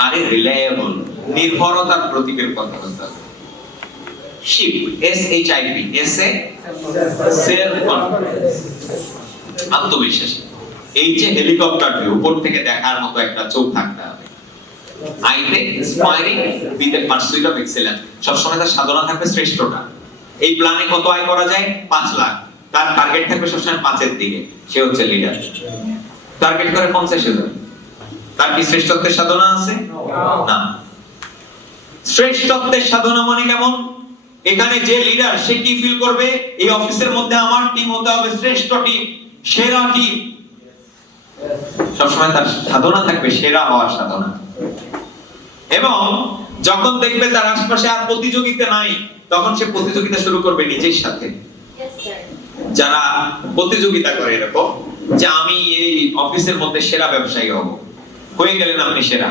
আর রিলায়েবল, নির্ভরতার প্রতীকের কথা বলতে হবে। Ship, SHIP, S A self confidence, আত্মবিশ্বাস। এই যে হেলিকপ্টার উপর থেকে দেখার মতো একটা চোখ থাকতে হবে। আইতে ইন্সপায়ারিং, বিতে পারসুইট অফ এক্সেলেন্স, সবসময় তার সাধনা থাকবে শ্রেষ্ঠতা। এই প্ল্যানে কত আয় করা যায়? 5 লাখ। তার টার্গেট থাকবে সবসময় 5 এর দিকে। সে হচ্ছে লিডার। টার্গেট করে 50,000। তার কি শ্রেষ্ঠত্বের সাধনা আছে? না। শ্রেষ্ঠত্বের সাধনা মানে কেমন? এখানে যে লিডার সে কি ফিল করবে? এই অফিসের মধ্যে আমার টিম হতে হবে শ্রেষ্ঠ টিম, সেরা টিম। সবসময় তার সাধনা থাকবে সেরা হওয়ার সাধনা। এবং যখন দেখবে তার আশপাশে আর প্রতিযোগিতা নাই, তখন সে প্রতিযোগিতা শুরু করবে নিজের সাথে। যারা প্রতিযোগিতা করে এরকম যে আমি এই অফিসের মধ্যে সেরা ব্যবসায়ী হব, হয়ে গেলেন আপনি সেরা,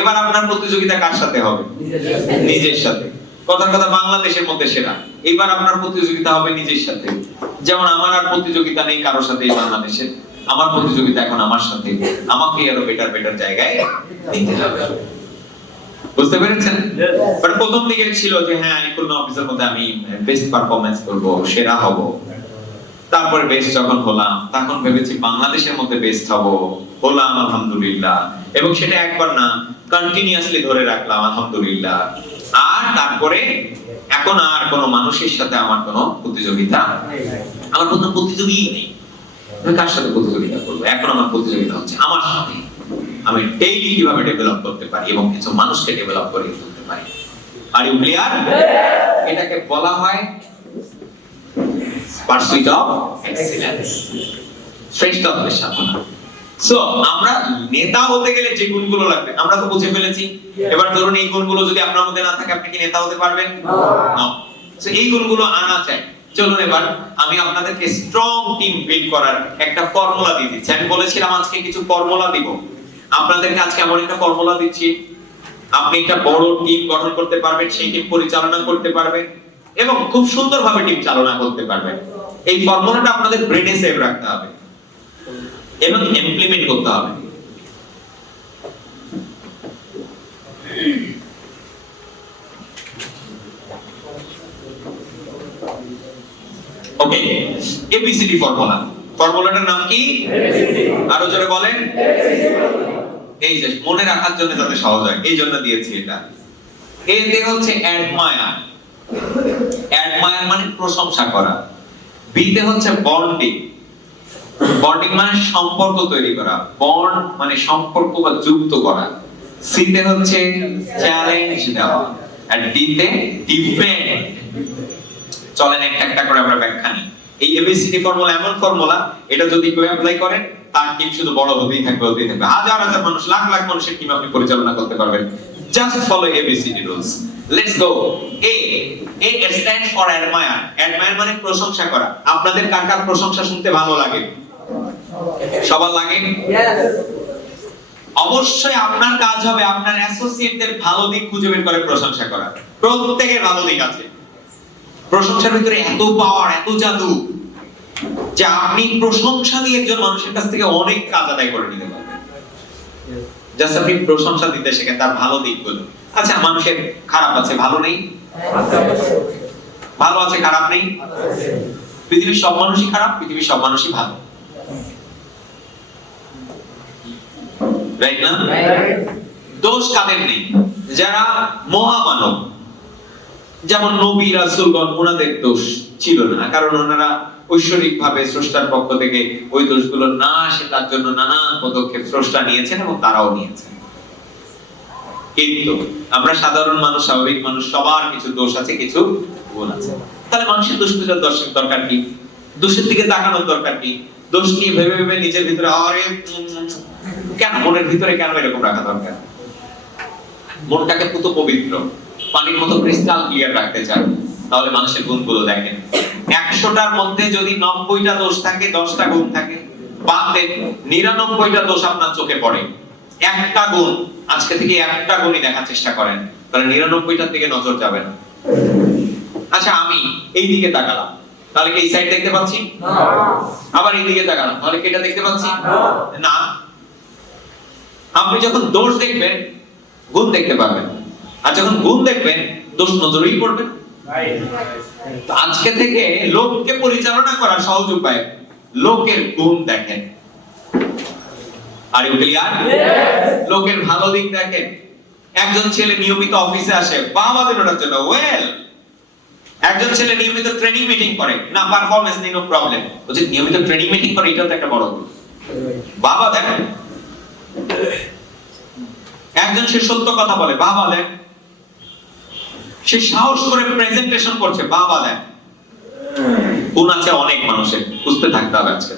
এবার আপনার প্রতিযোগিতা কার সাথে হবে? নিজের সাথে। কথার কথা বাংলাদেশের মধ্যে সেরা, এবার আপনার প্রতিযোগিতা হবে নিজের সাথে। যেমন আমার আর প্রতিযোগিতা নেই কারোর সাথে এই বাংলাদেশে, আমার প্রতিযোগিতা এখন আমার সাথে। আমাকে আরো বেটার জায়গায় নিতে হবে। বুঝতে পেরেছেন? বাট প্রথম দিকে ছিল যে হ্যাঁ কোনো অফিসের মধ্যে আমি বেস্ট পারফরম্যান্স করব, সেরা হব। তারপরে বেস্ট যখন হলাম তখন ভেবেছি বাংলাদেশের মধ্যে বেস্ট হব, হলাম আলহামদুলিল্লাহ। এবং সেটা একবার না, কন্টিনিউয়াসলি ধরে রাখলাম আলহামদুলিল্লাহ। আর তারপরে এখন আর কোনো মানুষের সাথে আমার কোনো প্রতিযোগিতা, আমার কোনো প্রতিযোগীই নেই। আমি কার সাথে প্রতিযোগিতা করব? এখন আমার প্রতিযোগিতা হচ্ছে আমার সাথে। আমি ডেইলি কিভাবে ডেভেলপ করতে পারি এবং কিছু মানুষকে ডেভেলপ করে তুলতে পারি। Are you clear? এটাকে বলা হয় পারসুইট অফ এক্সেলেন্স, শ্রেষ্ঠত্বের সাধনা। সো আমরা নেতা হতে গেলে যে গুণগুলো লাগবে আমরা তো বুঝে ফেলেছি। এবার ধরুন এই গুণগুলো যদি আপনার মধ্যে না থাকে, আপনি কি নেতা হতে পারবেন? না। সো এই গুণগুলো আনা চাই। চলুন এবার আমি আপনাদেরকে স্ট্রং টিম বিল্ড করার একটা ফর্মুলা দিয়ে দিচ্ছি। আমি বলেছিলাম আজকে কিছু ফর্মুলা দিব। আপনাদেরকে আজকে এমন একটা ফর্মুলা দিচ্ছি, আপনি একটা বড় টিম গঠন করতে পারবেন, সেই টিম পরিচালনা করতে পারবেন এবং খুব সুন্দরভাবে টিম চালনা করতে পারবেন। এই ফর্মুলাটা আপনাদের ব্রেনে সেভ রাখতে হবে এবং ইমপ্লিমেন্ট করতে হবে। ওকে, এবিসিডি ফর্মুলা। ফর্মুলাটার নাম কি? আরো জোরে বলেন। এই যে মনে রাখার জন্য যাতে সহজ হয় এই জন্য দিয়েছি এটা। এতে হচ্ছে অ্যাডমায়ার, অ্যাডমায়ার মানে প্রশংসা করা। বিতে হচ্ছে বন্ডিং, বন্ডিং মানে সম্পর্ক তৈরি করা, বন্ড মানে সম্পর্ক বা যুক্ত করা। সিতে হচ্ছে চ্যালেঞ্জ দেওয়া, আর ডিতে ডিফেন্ড। চলেন একটা একটা করে আমরা ব্যাখ্যা নিই। এই এবিসিডি ফর্মুলা এমন ফর্মুলা, এটা যদি কেউ অ্যাপ্লাই করেন তার টিম শুধু বড় হতেই থাকবে। হাজার হাজার মানুষ, লাখ লাখ মানুষের টিম আপনি পরিচালনা করতে পারবেন। Just follow ABCD rules. Let's go. A stands for admire. Admire মানে প্রশংসা করা। আপনাদের কার কার প্রশংসা শুনতে ভালো লাগে? সবার লাগে? অবশ্যই আপনার কাজ হবে আপনার অ্যাসোসিয়েটদের ভালো দিক খুঁজে বের করে প্রশংসা করা। প্রত্যেকের ভালো দিক আছে। প্রশংসার ভিতরে এত পাওয়ার, এত জাদু যে আপনি প্রশংসা দিয়ে একজন মানুষের কাছ থেকে অনেক কাজ আদায় করে নিতে পারবেন। জাস্ট আপনি প্রশংসা দিতে শেখেন তার ভালো দিকগুলো। আচ্ছা, মানুষের খারাপ আছে, ভালো নেই? ভালো আছে, খারাপ নেই? পৃথিবীর সব মানুষই খারাপ, পৃথিবীর সব মানুষই ভালো, রাইট না? দোষ কাদের নেই? যারা মহামানব, যেমন নবী রাসূলগণ, ওনাদের দোষ ছিল না, কারণ ওনারা ঐশ্বরিক ভাবে স্রষ্টার পক্ষ থেকে ওই দোষগুলো না আসে তার জন্য নানান পদক্ষেপ স্রষ্টা নিয়েছেন এবং তারাও নিয়েছেন। কিন্তু আমরা সাধারণ মানুষ, স্বাভাবিক মানুষ, সবার কিছু দোষ আছে, কিছু গুণ আছে। তাহলে মানুষের দোষ খোঁজার দরকার কি? দোষের দিকে তাকানোর দরকার কি? দোষ নিয়ে ভেবে ভেবে নিজের ভিতরে আরে কেন, মনের ভিতরে কেন এরকম রাখা দরকার? মনটাকে পুতো পবিত্র, পানির মতো ক্রিস্টাল ক্লিয়ার রাখতে চান, তাহলে মানুষের গুণগুলো দেখেন। 100টার মধ্যে যদি 90টা দোষ থাকে, 10টা গুণ থাকে, বাদ দেন 99টা দোষ আপনার চোখে পড়ে। একটা গুণ, আজকে থেকে একটা গুণই দেখার চেষ্টা করেন, তাহলে 99টার দিকে নজর যাবে না। আচ্ছা, আমি এই দিকে তাকালাম, তাহলে কি এই সাইড দেখতে পাচ্ছি? না। আবার এই দিকে তাকালাম, তাহলে কি এটা দেখতে পাচ্ছি? না। আপনি যখন দোষ দেখবেন, গুণ দেখতে পারবেন, আর যখন গুণ দেখবেন, দোষ নজরেই পড়বে। তো আজকে থেকে লোককে পরিচালনা করার সহজ উপায়, লোকের গুণ দেখেন। Are you clear? লোকের ভালো দিক দেখেন। একজন ছেলে নিয়মিত অফিসে আসে, বাবা দেন ওটার জন্য, ওয়েল। একজন ছেলে নিয়মিত ট্রেনিং মিটিং করে, না পারফরম্যান্স নেই, নো প্রবলেম। ও যে নিয়মিত ট্রেনিং মিটিং করে, এটাও তো একটা বড় গুণ, বাবা দেন। একজন সে সত্য কথা বলে, বাবা দেন। সে সাহস করে প্রেজেন্টেশন করছে, বাবা দেন। গুণ আছে অনেক মানুষের, বুঝতে থাকতে হবে। আজকে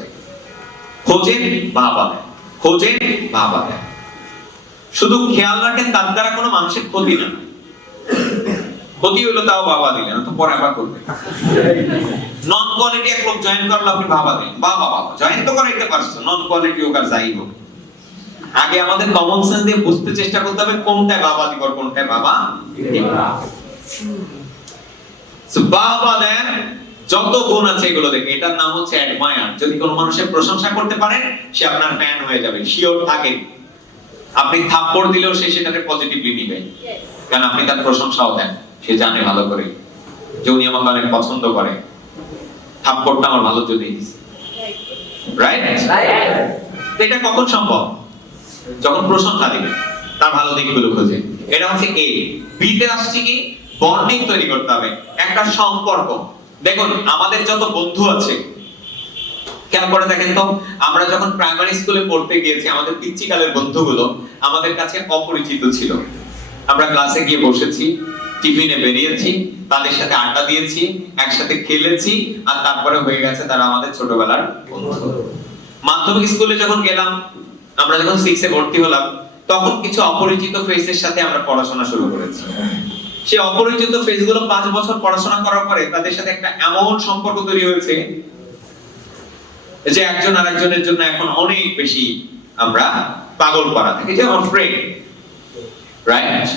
খোঁজেন, বাবা দেন, খোঁজেন, বাবা দেন। শুধু খেয়াল রাখেন তার দ্বারা কোনো মানুষের ক্ষতি না, ক্ষতি হলো তাও বাবা দিলেন, তো পরে আবার করবেন। নন কোয়ালিটি এক লোক জয়েন করলো, আপনি বাবা দেন, বাবা বাবা জয়েন তো করাইতে পারছো, নন কোয়ালিটি হোক আর যাই হোক। আগে আমাদের কমন সেন্স দিয়ে বুঝতে চেষ্টা করতে হবে কোনটায় বাবা দিব আর কোনটায় বাবা দিব। সো বাবা দেন, যত গুণ আছে এগুলো দেখে, এটার নাম হচ্ছে অ্যাডমায়ার। যদি কোনো মানুষের প্রশংসা করতে পারেন, সে আপনার ফ্যান হয়ে যাবে, শিওর থাকেন। আপনি থাপ্পড় দিলেও সে সেটাকে পজিটিভলি নিবে, কারণ আপনি তার প্রশংসাও দেন। সে জানে ভালো করে যে উনি আমাকে অনেক পছন্দ করে, থাপ্পড়টা আমার ভালোর জন্যই দিয়েছে, রাইট? এটা কখন সম্ভব? যখন প্রশংসা দিবে, তার ভালো দিকগুলো খোঁজে। এটা হচ্ছে এ। বি তে আসছে কি? বন্ডিং তৈরি করতে হবে, একটা সম্পর্ক। দেখুন, আমাদের যত বন্ধু আছে, খেয়াল করে দেখেন তো, আমরা যখন প্রাইমারি স্কুলে পড়তে গিয়েছি, আমাদের পিচ্চিকালের বন্ধুগুলো আমাদের কাছে অপরিচিত ছিল। আমরা ক্লাসে গিয়ে বসেছি, টিফিনে বেরিয়েছি, তাদের সাথে আড্ডা দিয়েছি, একসাথে খেলেছি, আর তারপরে হয়ে গেছে তারা আমাদের ছোটবেলার বন্ধু। মাধ্যমিক স্কুলে যখন গেলাম, আমরা যখন 6 এ ভর্তি হলাম, তখন কিছু অপরিচিত ফেসের সাথে আমরা পড়াশোনা শুরু করেছি। সেই অপরিচিত ফেসগুলো 5 বছর পড়াশোনা করার পরে তাদের সাথে একটা এমন সম্পর্ক তৈরি হয়েছে যে একজন আরেকজনের জন্য এখন অনেক বেশি আমরা পাগল পারা থাকি, যে আমার friend, right?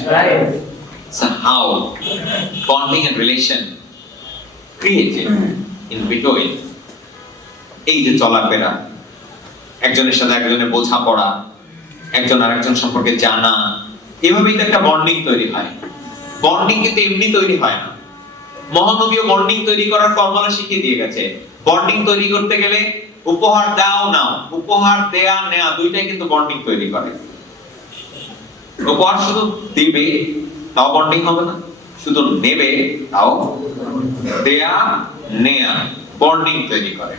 So how bonding and relation created in between, এই যে চলাফেরা, একজনের সাথে একজনের বোঝাপড়া, একজন আরেকজন সম্পর্কে জানা, এভাবেই তো একটা বন্ডিং তৈরি হয়। বন্ডিং কিন্তু এমনি তৈরি হয় না। মহানবীও বন্ডিং তৈরি করার ফর্মুলা শিখিয়ে দিয়ে গেছে। বন্ডিং তৈরি করতে গেলে উপহার দাও নাও, উপহার দেয়া নেয়া দুইটাই কিন্তু বন্ডিং তৈরি করে। উপহার শুধু দিবে তাও বন্ডিং হবে না, শুধু নেবে তাও, দেয়া নেয়া বন্ডিং তৈরি করে।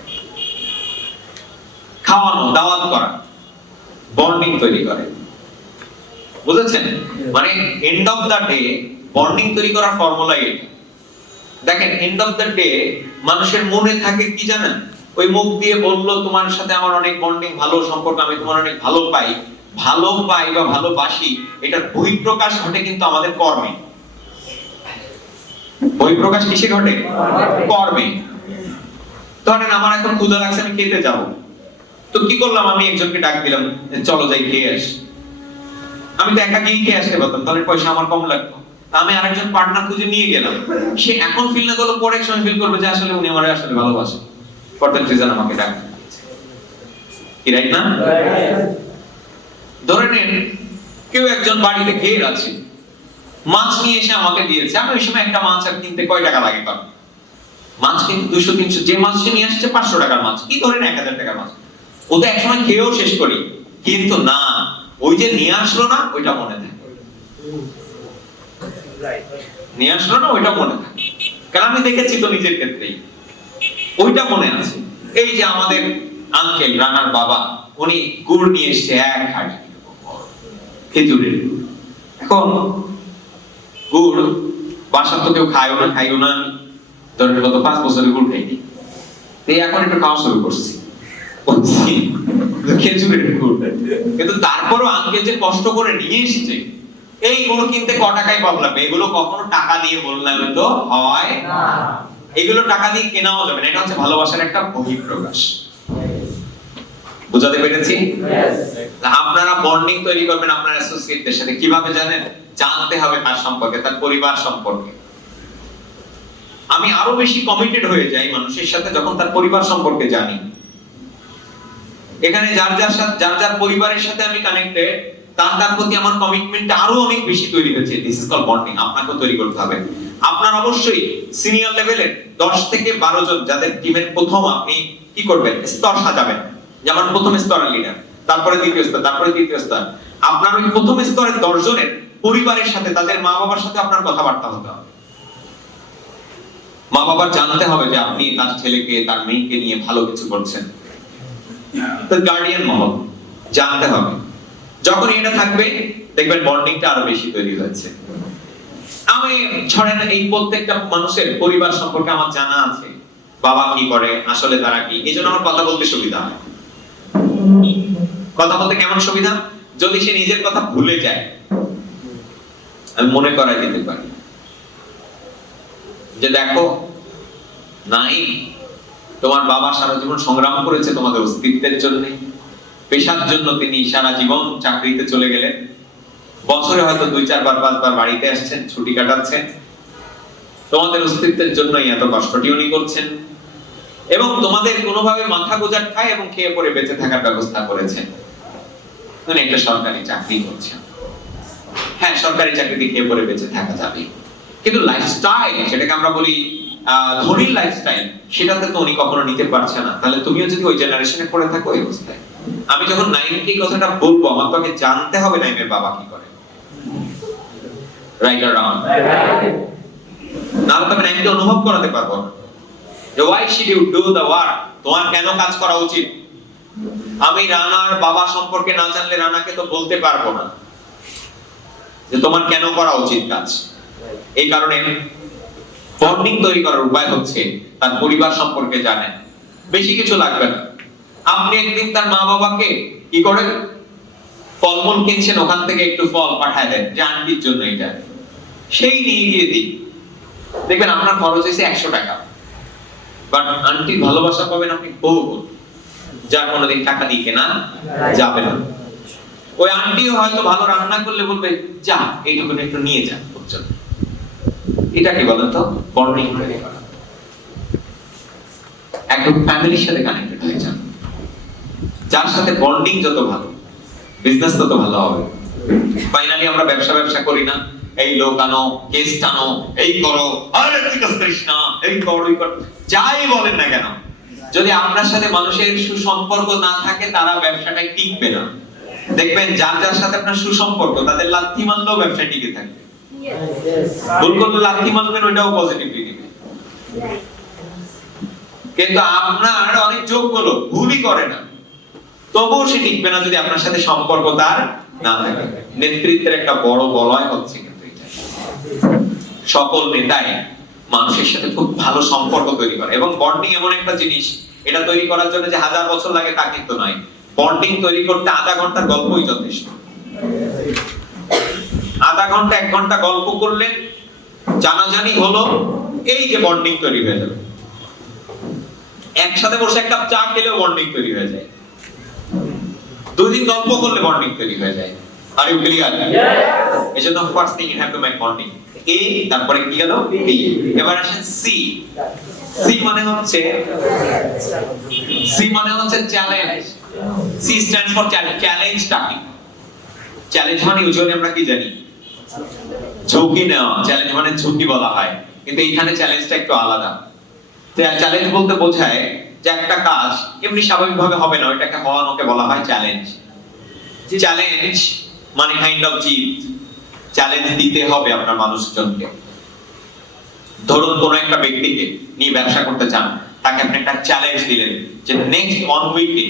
খাওয়ানো, দাওয়াত করা বন্ডিং তৈরি করে, বুঝেছেন? মানে end of the day bonding তৈরি করার ফর্মুলা এটা। দেখেন এন্ড অফ দ্য ডে মানুষের মনে থাকে কি জানেন, ওই মুখ দিয়ে বললো তোমার সাথে আমার অনেক বন্ডিং, ভালো সম্পর্ক, আমি তোমার অনেক ভালো পাই বা ভালোবাসি, এটার বহিঃপ্রকাশ ঘটে কিন্তু আমাদের কর্মে। বহিঃপ্রকাশ কিসে ঘটে? কর্মে। ধরেন আমার এখন ক্ষুধা লাগছে, আমি খেতে যাব, তো কি করলাম, আমি একজনকে ডাক দিলাম, চলো যাই খেয়ে আসি। আমি তো একা গিয়ে খেয়ে আসতে পারতাম, তাহলে পয়সা আমার কম লাগতো। আমি আরেকজন পার্টনার খুঁজে নিয়ে গেলাম, সে এখন ফিল না করলো, পরে এক সময় ফিল করবে যে আসলে উনি আমারে আসলে ভালোবাসে, ফর দ্যাট রিজন আমাকে ডাক দিয়েছে। কি রাইট না? ধরে নেন কেউ একজন বাড়িতে খেয়ে আছে, মাছ নিয়ে এসে আমাকে দিয়েছে, আমি ওই সময় একটা মাছ আর কিনতে কয় টাকা লাগে কর, মাছ কিন্তু 200-300, যে মাছ সে নিয়ে আসছে 500 টাকার মাছ, কি ধরেন 1000 টাকার মাছ, ও তো একসময় খেয়েও শেষ করি, কিন্তু না, ওই যে নিয়ে আসলো না ওইটা মনে থাকে, নিয়ে আসলো না ওইটা মনে থাকে, কারণ আমি দেখেছি তো নিজের ক্ষেত্রেই, ওইটা মনে আছে। এই যে আমাদের আঙ্কেল রানার বাবা, উনি গুড় নিয়ে এসছে এক হাঁড়ি, খেজুরের গুড়। এখন গুড় বাসার তো কেউ খাইও না, আমি ধরেন গত 5 বছরের গুড় খাইনি, এই এখন একটু খাওয়া শুরু করছি খেজুরের গুড়, কিন্তু তারপরও আঙ্কেল যে কষ্ট করে নিয়ে এসছে, এইগুলো কিনতে ক টাকায় পাওয়া লাগবে, এগুলো কখনো টাকা দিয়ে বললাম তো হয় না, এগুলো টাকা দিয়ে কেনাও যাবে না, এটা হচ্ছে ভালোবাসার একটা বহিঃপ্রকাশ। বুঝাতে পেরেছি? আপনারা বন্ডিং তৈরি করবেন আপনার অ্যাসোসিয়েটদের সাথে কিভাবে জানেন? জানতে হবে তার সম্পর্কে, তার পরিবার সম্পর্কে। আমি আরো বেশি কমিটেড হয়ে যাই মানুষের সাথে যখন তার পরিবার সম্পর্কে জানি। এখানে যার পরিবারের সাথে আমি কানেক্টেড, তার প্রতি আমার কমিটমেন্টটা আরো অনেক বেশি তৈরি হয়েছে। This is called bonding. আপনাকেও তৈরি করতে হবে। আপনার অবশ্যই সিনিয়র লেভেলের 10 থেকে 12 জন যাদের টিমের প্রথম আপনি কি করবেন, স্তর সাজাবেন। যেমন প্রথম স্তরের লিডার, তারপরে দ্বিতীয় স্তর, তারপরে তৃতীয় স্তর। আপনার ওই প্রথম স্তরের 10 জনের পরিবারের সাথে, তাদের মা বাবার সাথে আপনার কথাবার্তা হতে হবে। মা বাবার জানতে হবে যে আপনি তার ছেলেকে, তার মেয়েকে নিয়ে ভালো কিছু করছেন। তো গার্ডিয়ান মহল জানতে হবে। যখন এটা থাকবে দেখবেন বন্ডিংটা আরো বেশি তৈরি হচ্ছে। আমি ছড়েন এই প্রত্যেকটা মানুষের পরিবার সম্পর্কে আমার জানা আছে, বাবা কি করে, আসলে তারা কি, এজন্য আমার কথা বলতে সুবিধা হয়। কথা বলতে কেমন সুবিধা? যদি সে নিজের কথা ভুলে যায়, আমি মনে করাই দিতে পারি যে দেখো নাই, তোমার বাবা সারা জীবন সংগ্রাম করেছে তোমাদের অস্তিত্বের জন্য, পেশার জন্য তিনি সারা জীবন চাকরিতে চলে গেলেন, বছরে হয়তো 2-4 বার 5 বার বাড়িতে আসছেন, ছুটি কাটাচ্ছেন, তোমাদের অস্তিত্বের জন্যই এত কষ্টটি উনি করছেন, এবং তোমাদের কোনোভাবে মাথা গোজার খায় এবং খেয়ে পরে বেঁচে থাকার ব্যবস্থা করেছেন। উনি একটা সরকারি চাকরি করছেন। হ্যাঁ, সরকারি চাকরিতে খেয়ে পরে বেঁচে থাকা যাবে, কিন্তু লাইফস্টাইল, যেটাকে আমরা বলি ধনীর লাইফস্টাইল, সেটাতে তো উনি কখনো নিতে পারছে না। তাহলে তুমিও যদি ওই জেনারেশনে পড়ে থাকো এই অবস্থায়, আমি যখন নাইমকে এই কথাটা বলবো, আমার তোকে জানতে হবে নাইমের বাবা কি করে, রাইট অর রং? নাহলে তবে নাইমকে অনুভব করাতে পারবো না যে why should you do the work, তোমার কেন কাজ করা উচিত। আমি রানার বাবা সম্পর্কে না জানলে রানাকে তো বলতে পারবো না যে তোমার কেন করা উচিত কাজ। এই কারণে বন্ডিং তৈরি করার উপায় হচ্ছে তার পরিবার সম্পর্কে জানেন। বেশি কিছু লাগবে না। আপনি একদিন তার মা বাবাকে কি করেন, ফলমূল কিনছেন, ওখান থেকে একটু ফল পাঠায় দেন যে আন্টির জন্য, এটা সেই নিয়ে গিয়ে দিন, দেখবেন আপনার খরচ হয়েছে 100 টাকা, বাট আন্টির ভালোবাসা পাবেন আপনি বহুগুণ, যা কোনোদিন টাকা দিয়ে কেনা যাবে না। ওই আন্টিও হয়তো ভালো রান্না করলে বলবে যা এইটুকু একটু নিয়ে যা, বুঝছেন? এটা কি বলেন তো? বন্ডিং তৈরি করা। একদম ফ্যামিলির সাথে কানেক্টেড হয়ে যান। যার সাথে বন্ডিং যত ভালো, বিজনেস তত ভালো হবে। ফাইনালি আমরা ব্যবসা করি না, এই লোক আনো, গেস্ট আনো, এই করো, আরে ঠিক আছে কৃষ্ণা, এই করো, এই করো, যাই বলেন না কেন, যদি আপনার সাথে মানুষের সুসম্পর্ক না থাকে, তারা ব্যবসাটাই টিকবে না। দেখবেন যার সাথে আপনার সুসম্পর্ক, তাদের লাথি মারলেও ব্যবসা টিকে থাকবে। ভুল করলে লাথি মারবেন, ওইটাও পজিটিভলি নেবে। কিন্তু আপনার অনেক যোগ্য লোক ভুলই করে না, তবুও সে টিকবে না যদি আপনার সাথে সম্পর্ক তার না থাকে। নেতৃত্বের একটা বড় বলয় হচ্ছে কিন্তু এটা। সকল নেতাই মানুষের সাথে খুব ভালো সম্পর্ক তৈরি করে। এবং বন্ডিং এমন একটা জিনিস, এটা তৈরি করার জন্য যে 1000 বছর লাগে তা কিন্তু নয়। বন্ডিং তৈরি করতে আধা ঘন্টার গল্পই যথেষ্ট। আধা ঘন্টা 1 ঘন্টা গল্প করলে জানাজানি হলো, এই যে বন্ডিং তৈরি হয়ে যাবে। একসাথে বসে এক কাপ চা খেলেও বন্ডিং তৈরি হয়ে যায়। 2 দিন গল্প করলে বন্ডিং তৈরি হয়ে যায়। Are you clear? এজন্য first thing you have to make bonding. এ, তারপরে কি গেল? বি। এবার আসেন সি। সি মানে হচ্ছে challenge. C stands for challenge টাকি। চ্যালেঞ্জ মানে ইউজুয়ালি আমরা কি জানি? ঝুঁকি নেওয়া। চ্যালেঞ্জ মানে ঝুঁকি বলা হয়, কিন্তু এখানে চ্যালেঞ্জটা একটু আলাদা। চ্যালেঞ্জ বলতে বোঝায় যে একটা কাজ এমনি স্বাভাবিকভাবে হবে না, ওটাকে হওয়ানোকে বলা হয় চ্যালেঞ্জ। চ্যালেঞ্জ মানে কাইন্ড অফ জিত। চ্যালেঞ্জ দিতে হবে আপনার মানুষজনকে। ধরুন কোন একটা ব্যক্তিকে নিয়ে ব্যবসা করতে চান, তাকে আপনি একটা চ্যালেঞ্জ দিলেন যে নেক্সট 1 উইকে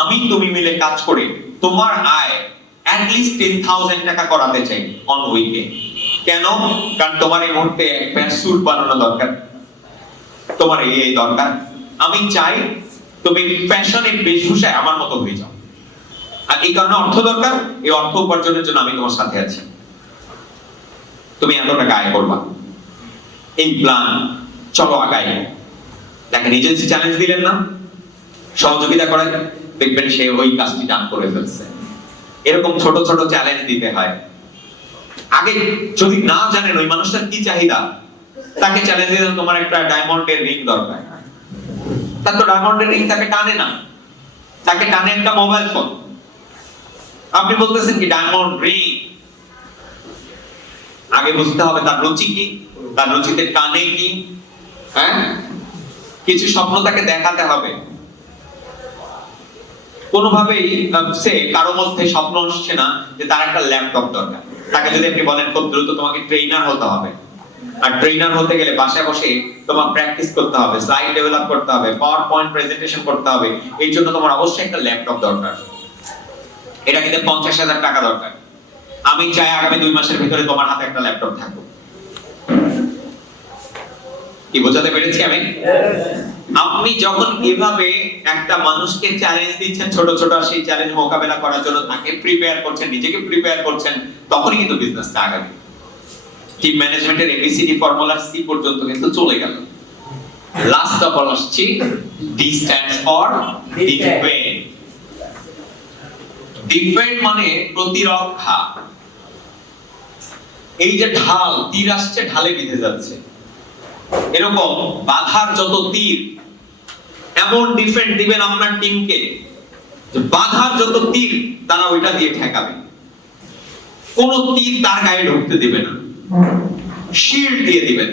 আমি তুমি মিলে কাজ করে তোমার আয় at least 10,000 টাকা করাতে চাই 1 উইকে। কেন? কারণ তোমার এই মুহূর্তে একটা স্যুট বানানো দরকার, তোমার এই দরকার। আমি চাই তুমি ফ্যাশনের বেশভূষায় আমার মতো হয়ে যাও। আর এই কারণে অর্থ দরকার, এই অর্থ উপার্জনের জন্য আমি তোমার সাথে আছি। তুমি এত টাকা আয় করবা, এই প্ল্যান, চলো আগাই। তাকে নিজে যে চ্যালেঞ্জ দিলেন না, সহযোগিতা করেন, দেখবেন সে ওই কাজটি ডান করে ফেলছে। এরকম ছোট ছোট চ্যালেঞ্জ দিতে হয়। আগে যদি না জানেন ওই মানুষটার কি চাহিদা, তাকে চ্যালেঞ্জ দিলেন তোমার একটা ডায়মন্ডের রিং দরকার, তার তো ডায়মন্ডের রিং তাকে টানে না, তাকে টানে একটা মোবাইল ফোন। আপনি বলতেছেন কি ডায়মন্ড রিং? আগে বুঝতে হবে তার রুচি কি, তার রুচিতে টানে কি। হ্যাঁ, কিছু স্বপ্ন তাকে দেখাতে হবে। কোনোভাবেই সে কারো মধ্যে স্বপ্ন আসছে না যে তার একটা ল্যাপটপ দরকার। তাকে যদি আপনি বলেন খুব দ্রুত তোমাকে ট্রেনার হতে হবে, আর ট্রেনার হতে গেলে বাসায় বসে তোমার প্র্যাকটিস করতে হবে, স্লাইড ডেভেলপ করতে হবে, পাওয়ার পয়েন্ট প্রেজেন্টেশন করতে হবে, এই জন্য তোমার অবশ্যই একটা ল্যাপটপ দরকার। এটা কিন্তু 50,000 টাকা দরকার। আমি চাই আগামী 2 মাসের ভিতরে তোমার হাতে একটা ল্যাপটপ থাকুক। কি বোঝাতে পেরেছি আমি? আপনি যখন এভাবে একটা মানুষকে চ্যালেঞ্জ দিচ্ছেন ছোট ছোট, সেই চ্যালেঞ্জ মোকাবেলা করার জন্য তাকে প্রিপেয়ার করছেন, নিজেকে প্রিপেয়ার করছেন, তখনই কিন্তু বিজনেসটা আগাবে। টিম ম্যানেজমেন্টের এবিসিডি ফর্মুলা সি পর্যন্ত কিন্তু চলে গেল। লাস্ট অফ অল আসছি, D stands for defend. Defend মানে প্রতিরক্ষা। এই যে ঢাল, তীর আসছে, ঢালে বিঁধে যাচ্ছে, এরকম বাধার যত তীর, এমন ডিফেন্ড দিবেন আপনার টিমকে যে বাধার যত তীর তারা ওইটা দিয়ে ঠেকাবে। কোন তীর তার গায়ে ঢুকতে দিবে না, শিল্ড দিয়ে দিবেন।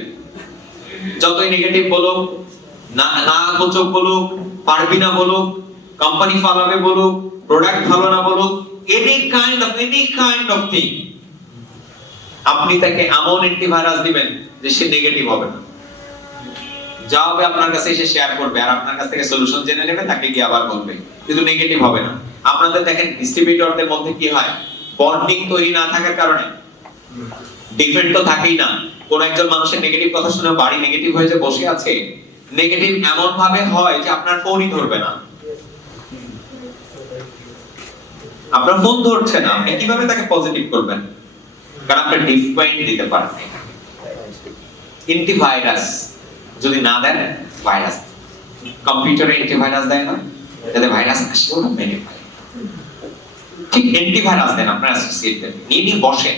যতই নেগেটিভ বলুক, না গোচক বলুক, পারবি না বলুক, কোম্পানি ফালাবে বলুক, প্রোডাক্ট ভালো না বলুক, এনি কাইন্ড অফ থিং, আপনি তাকে এমন অ্যান্টিভাইরাস দিবেন যে সে নেগেটিভ হবে না। যা হবে আপনার কাছে এসে শেয়ার করবে, আর আপনার কাছ থেকে সলিউশন জেনে নেবে, তাকে গিয়ে আবার বলবে, কিন্তু নেগেটিভ হবে না। আপনাদের দেখেন ডিস্ট্রিবিউটরদের মধ্যে কি হয়, বন্ডিং তৈরি না থাকার কারণে ডিফেন্ড তো থাকেই না। কোন একজন মানুষের নেগেটিভ কথা শুনে বাড়ি নেগেটিভ হয়ে যে বসে আছে, নেগেটিভ এমন ভাবে হয় যে আপনার ফোনই ধরবে না, আপনার ফোন ধরছে না, আপনি কিভাবে তাকে পজিটিভ করবেন? কারণ আপনি ডিফেন্ড দিতে পারেন। অ্যান্টিভাইরাস যদি না দেন, ভাইরাস, কম্পিউটারে অ্যান্টিভাইরাস দেয় না, যাতে ভাইরাস আসলেও না মেরে ফেলে, ঠিক অ্যান্টিভাইরাস দেন আপনার অ্যাসোসিয়েটদের নিয়ে বসেন।